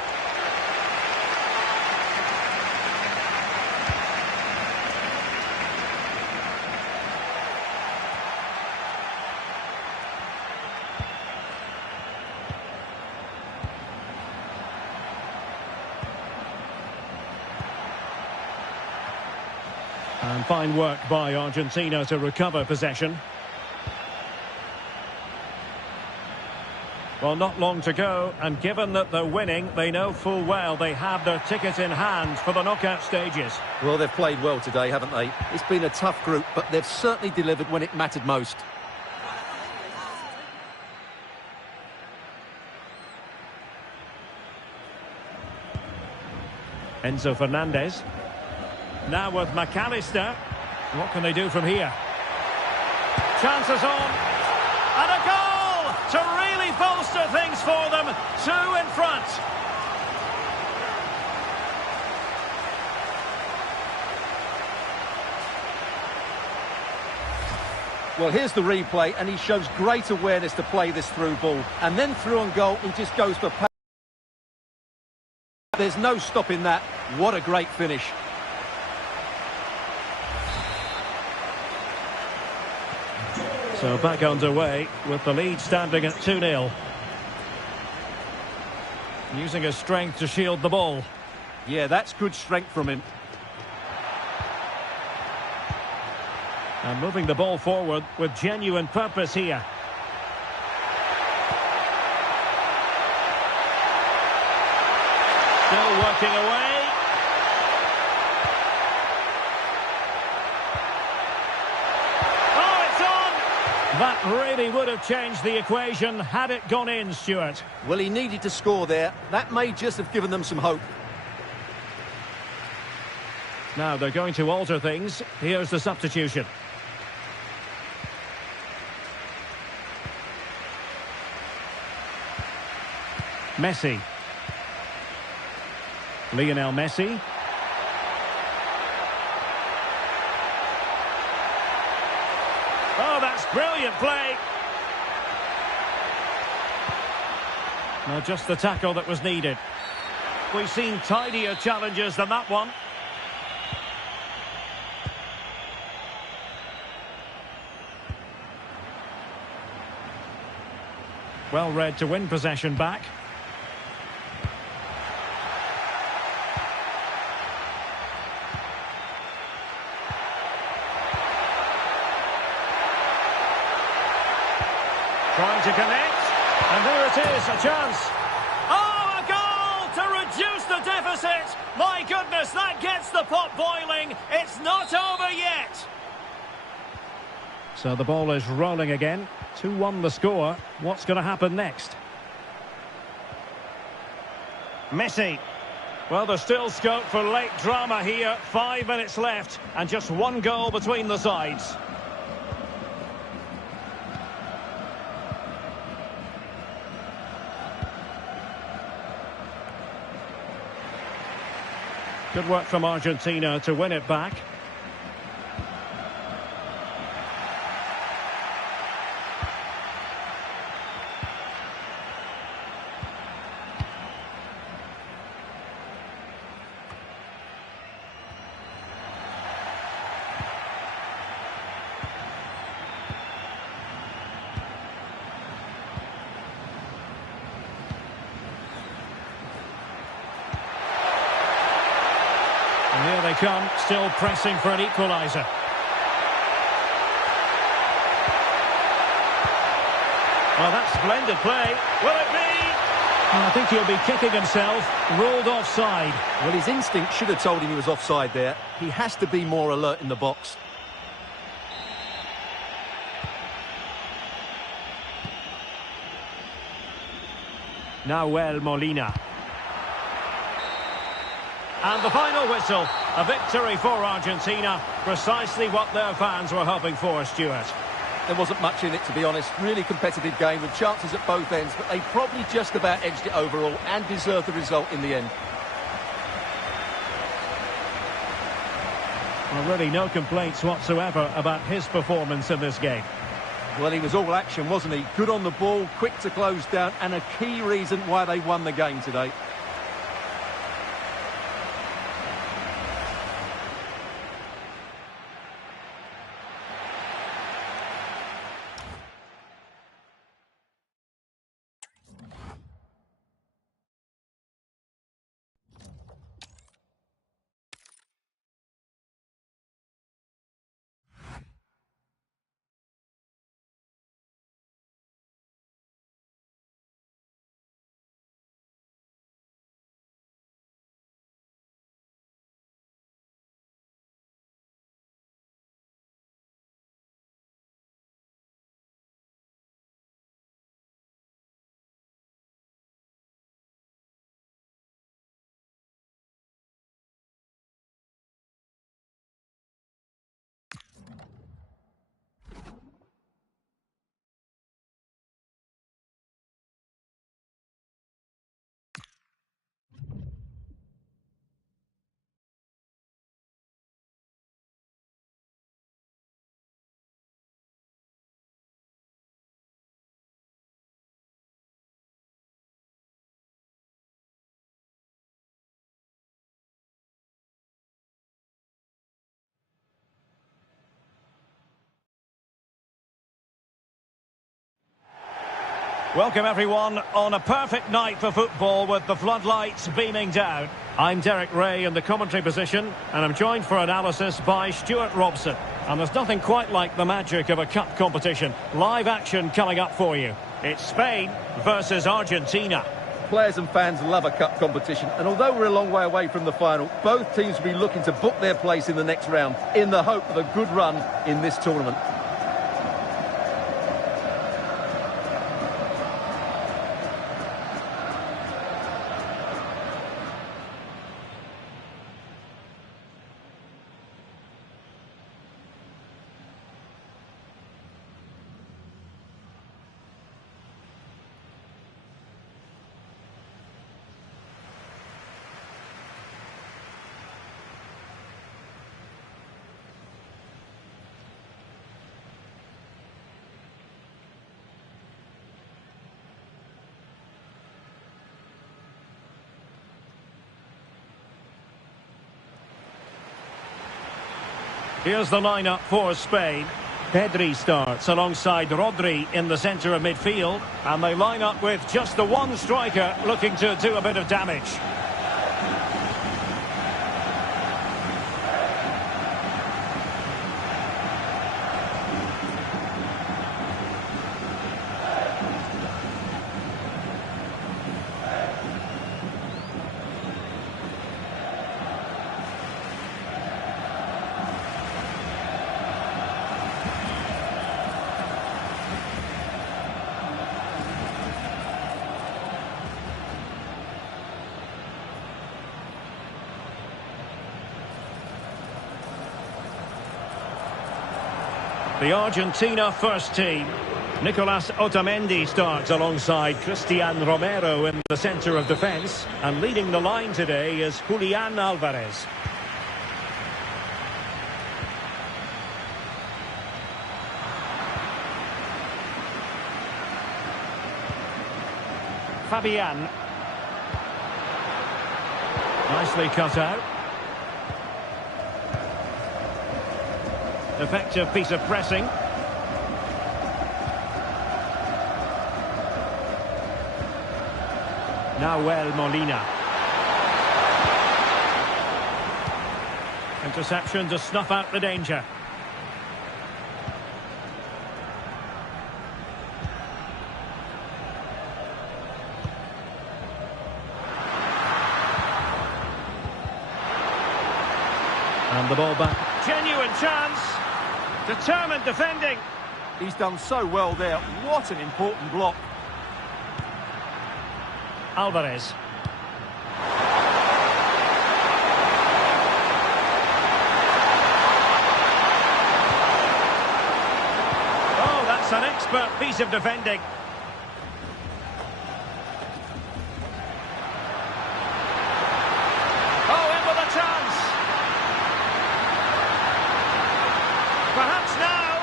And fine work by Argentina to recover possession. Well, not long to go, and given that they're winning, they know full well they have their ticket in hand for the knockout stages. Well, they've played well today, haven't they? It's been a tough group, but they've certainly delivered when it mattered most. Enzo Fernandez. Now with McAllister. What can they do from here? Chances on. And a goal to really bolster things for them. 2 in front. Well, here's the replay, and he shows great awareness to play this through ball. And then through on goal, he just goes for power. There's no stopping that. What a great finish. So back underway with the lead standing at 2-0. Using his strength to shield the ball. Yeah, that's good strength from him. And moving the ball forward with genuine purpose here. Still working away. That really would have changed the equation had it gone in, Stuart. Well, he needed to score there. That may just have given them some hope. Now they're going to alter things. Here's the substitution. Messi. Lionel Messi. Oh, that's brilliant play. Now just the tackle that was needed. We've seen tidier challenges than that one. Well read to win possession back. Trying to connect. And there it is, a chance. Oh, a goal to reduce the deficit. My goodness, that gets the pot boiling. It's not over yet. So the ball is rolling again. 2-1 the score. What's going to happen next? Messi. Well, there's still scope for late drama here. 5 minutes left and just 1 goal between the sides. Good work from Argentina to win it back. And here they come, still pressing for an equaliser. Well, that's splendid play. Will it be? I think he'll be kicking himself, ruled offside. Well, his instinct should have told him he was offside there. He has to be more alert in the box. Nahuel Molina. And the final whistle, a victory for Argentina, precisely what their fans were hoping for, Stuart. There wasn't much in it, to be honest. Really competitive game with chances at both ends, but they probably just about edged it overall and deserved the result in the end. Well, really no complaints whatsoever about his performance in this game. Well, he was all action, wasn't he? Good on the ball, quick to close down, and a key reason why they won the game today. Welcome everyone on a perfect night for football with the floodlights beaming down. I'm Derek Ray in the commentary position and I'm joined for analysis by Stuart Robson. And there's nothing quite like the magic of a cup competition. Live action coming up for you. It's Spain versus Argentina. Players and fans love a cup competition, and although we're a long way away from the final, both teams will be looking to book their place in the next round in the hope of a good run in this tournament. Here's the lineup for Spain. Pedri starts alongside Rodri in the centre of midfield. And they line up with just the one striker looking to do a bit of damage. The Argentina first team. Nicolas Otamendi starts alongside Christian Romero in the centre of defence. And leading the line today is Julian Alvarez. Fabian. Nicely cut out. Effective piece of pressing. Nahuel Molina. Interception to snuff out the danger. And the ball back. Genuine chance. Determined defending. He's done so well there. What an important block. Alvarez. Oh, that's an expert piece of defending. Oh, in with a chance. Perhaps now.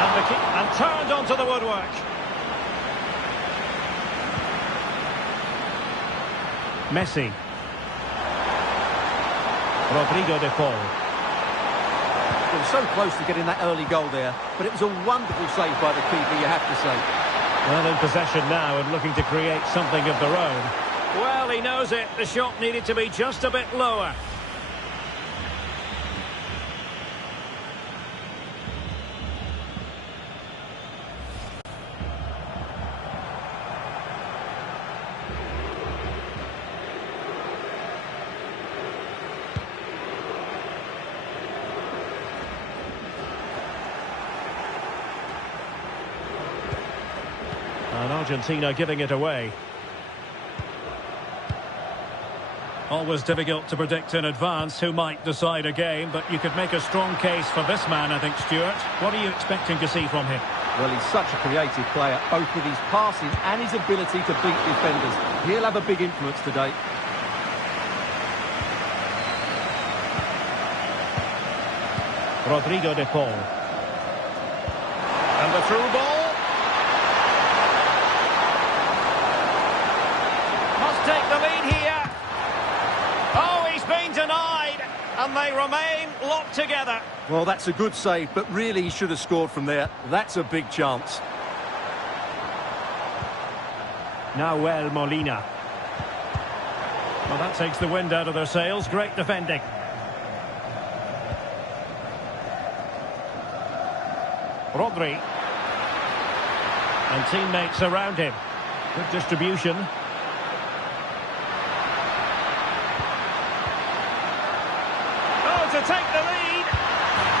And the kick, and turned onto the woodwork. Messi. Rodrigo de Paul. They were so close to getting that early goal there, but it was a wonderful save by the keeper, you have to say. Well, in possession now and looking to create something of their own. Well, he knows it. The shot needed to be just a bit lower. And Argentina giving it away. Always difficult to predict in advance who might decide a game, but you could make a strong case for this man, I think, Stuart. What are you expecting to see from him? Well, he's such a creative player, both with his passing and his ability to beat defenders. He'll have a big influence today. Rodrigo de Paul. And the through ball. Take the lead here. Oh, he's been denied, and they remain locked together. Well, that's a good save, but really he should have scored from there. That's a big chance. Nahuel Molina. Well, that takes the wind out of their sails. Great defending. Rodri. And teammates around him. Good distribution. To take the lead,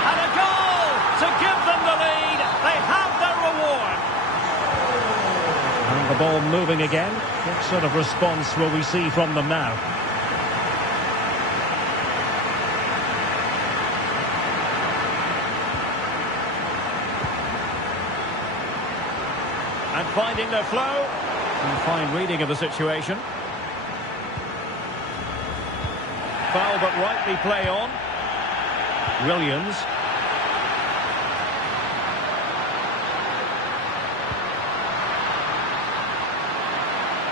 and a goal to give them the lead. They have their reward. And the ball moving again. What sort of response will we see from them now? And finding their flow. And fine reading of the situation. Foul, but rightly play on. Williams.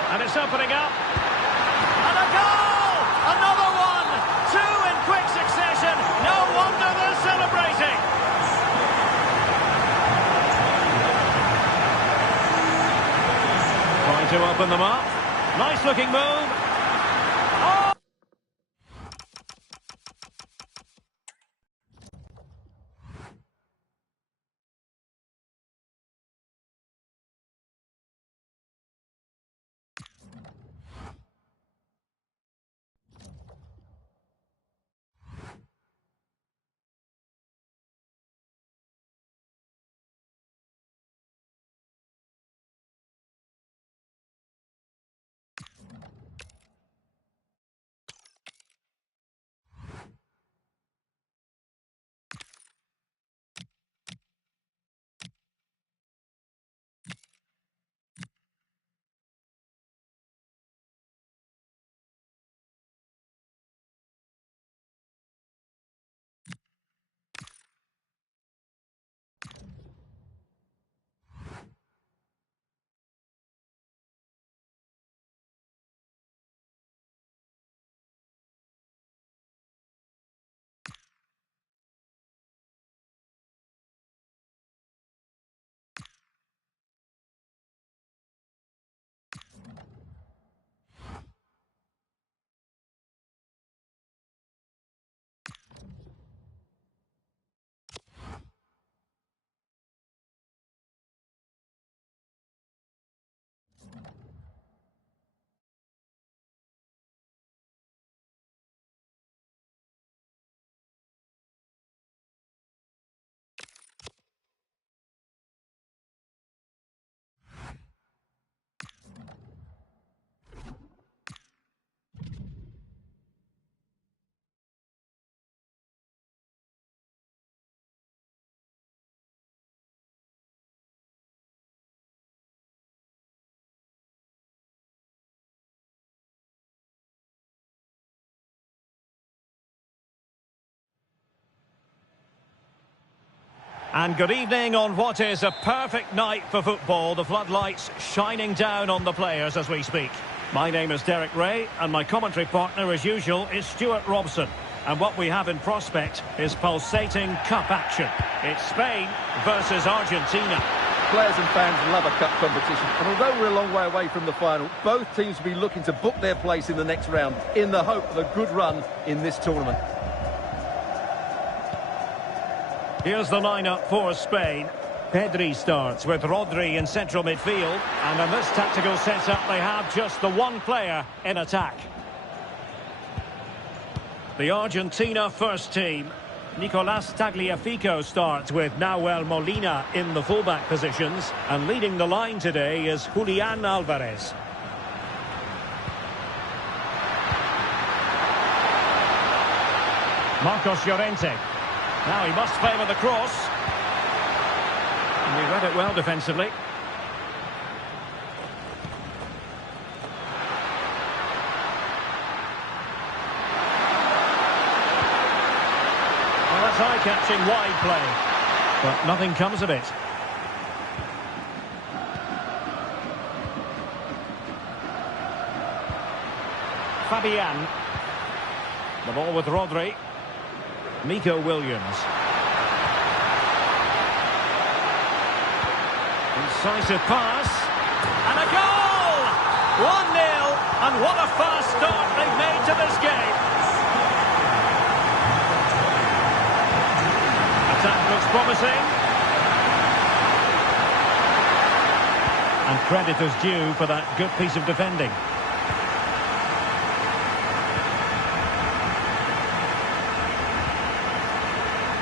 And it's opening up. And a goal! Another one! Two in quick succession. No wonder they're celebrating. Trying to open them up. Nice looking move. And good evening on what is a perfect night for football. The floodlights shining down on the players as we speak. My name is Derek Ray, and my commentary partner, as usual, is Stuart Robson. And what we have in prospect is pulsating cup action. It's Spain versus Argentina. Players and fans love a cup competition, and although we're a long way away from the final, both teams will be looking to book their place in the next round in the hope of a good run in this tournament. Here's the lineup for Spain. Pedri starts with Rodri in central midfield. And in this tactical setup, they have just the one player in attack. The Argentina first team. Nicolas Tagliafico starts with Nahuel Molina in the fullback positions. And leading the line today is Julian Alvarez. Marcos Llorente. Now he must favour the cross. And he read it well defensively. Well, that's eye-catching wide play. But nothing comes of it. Fabian. The ball with Rodri. Nico Williams. Incisive pass. And a goal! 1-0. And what a fast start they've made to this game. Attack looks promising. And credit is due for that good piece of defending.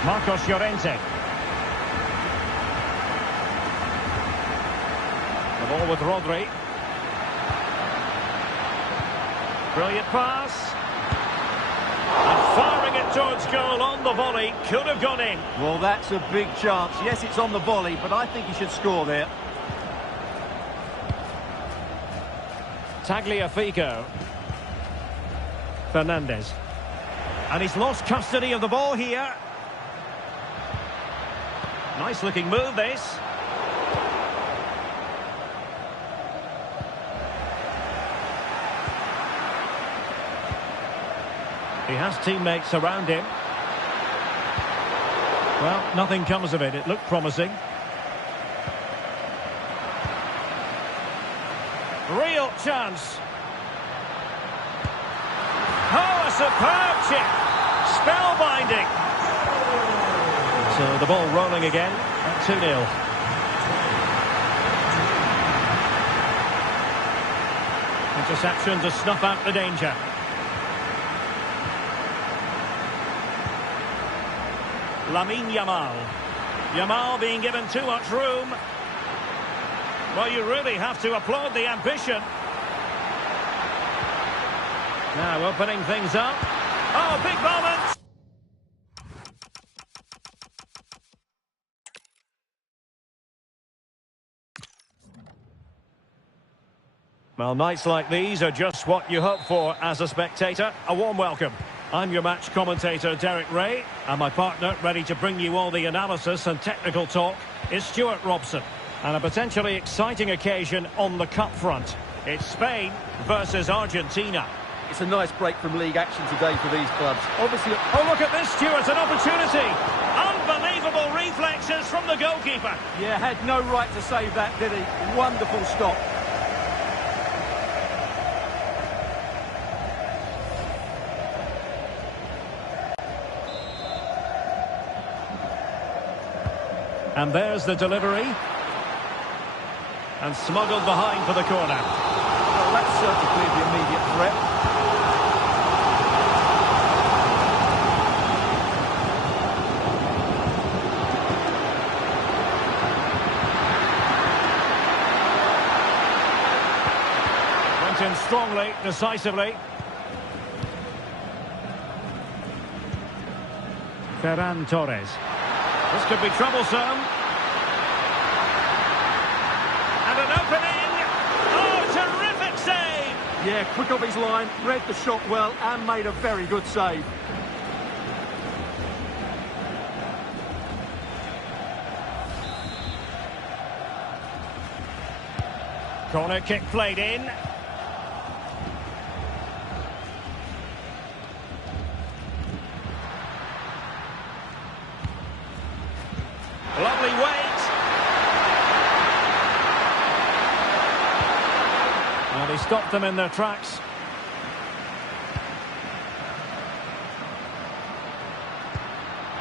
Marcos Llorente. The ball with Rodri. Brilliant pass. And firing it towards goal on the volley. Could have gone in. Well, that's a big chance. Yes, it's on the volley, but I think he should score there. Tagliafico. Fernandez. And he's lost custody of the ball here. Nice looking move, this. He has teammates around him. Well, nothing comes of it. It looked promising. Real chance. Oh, a superb chip. Spellbinding. So the ball rolling again at 2-0. Interception to snuff out the danger. Lamine Yamal. Yamal being given too much room. Well, you really have to applaud the ambition. Now opening things up. Oh, big moment. Well, nights like these are just what you hope for as a spectator. A warm welcome. I'm your match commentator, Derek Ray, and my partner, ready to bring you all the analysis and technical talk, is Stuart Robson. And a potentially exciting occasion on the cup front. It's Spain versus Argentina. It's a nice break from league action today for these clubs. Obviously, oh, look at this, Stuart, an opportunity. Unbelievable reflexes from the goalkeeper. Yeah, had no right to save that, did he? Wonderful stop. And there's the delivery. And smuggled behind for the corner. Well, that's certainly cleared the immediate threat. Went in strongly, decisively. Ferran Torres. This could be troublesome. And an opening. Oh, terrific save! Yeah, quick off his line, read the shot well and made a very good save. Corner kick played in. Lovely weight. And he stopped them in their tracks.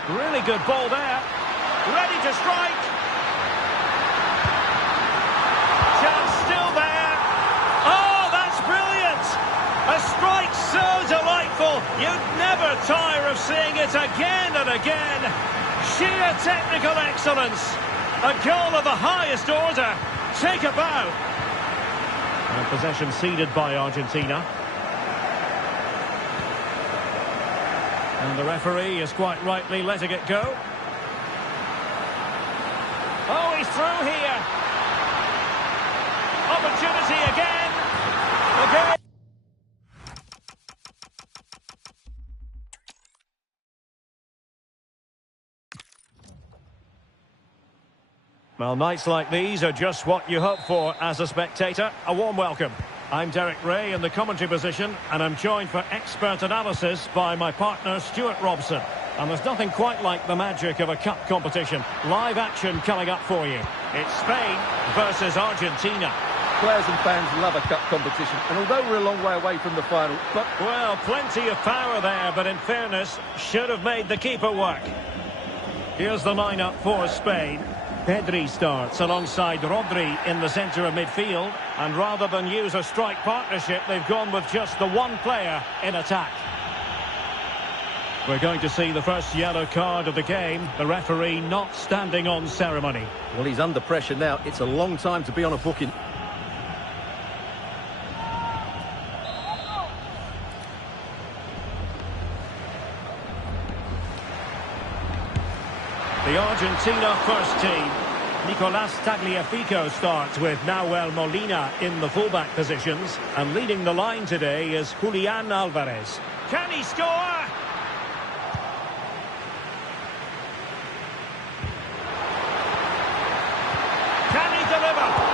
Really good ball there. Ready to strike. Chance still there. Oh, that's brilliant. A strike so delightful. You'd never tire of seeing it again and again. Sheer technical excellence. A goal of the highest order. Take a bow. And possession ceded by Argentina. And the referee is quite rightly letting it go. Oh, he's through here. Opportunity again. Again. Well, nights like these are just what you hope for as a spectator. A warm welcome. I'm Derek Ray in the commentary position, and I'm joined for expert analysis by my partner Stuart Robson. And there's nothing quite like the magic of a cup competition. Live action coming up for you. It's Spain versus Argentina. Players and fans love a cup competition, and although we're a long way away from the final, but... Well, plenty of power there, but in fairness, should have made the keeper work. Here's the lineup for Spain. Pedri starts alongside Rodri in the centre of midfield, and rather than use a strike partnership, they've gone with just the one player in attack. We're going to see the first yellow card of the game, the referee not standing on ceremony. Well, he's under pressure now. It's a long time to be on a booking. The Argentina first team. Nicolas Tagliafico starts with Nahuel Molina in the fullback positions. And leading the line today is Julian Alvarez. Can he score? Can he deliver?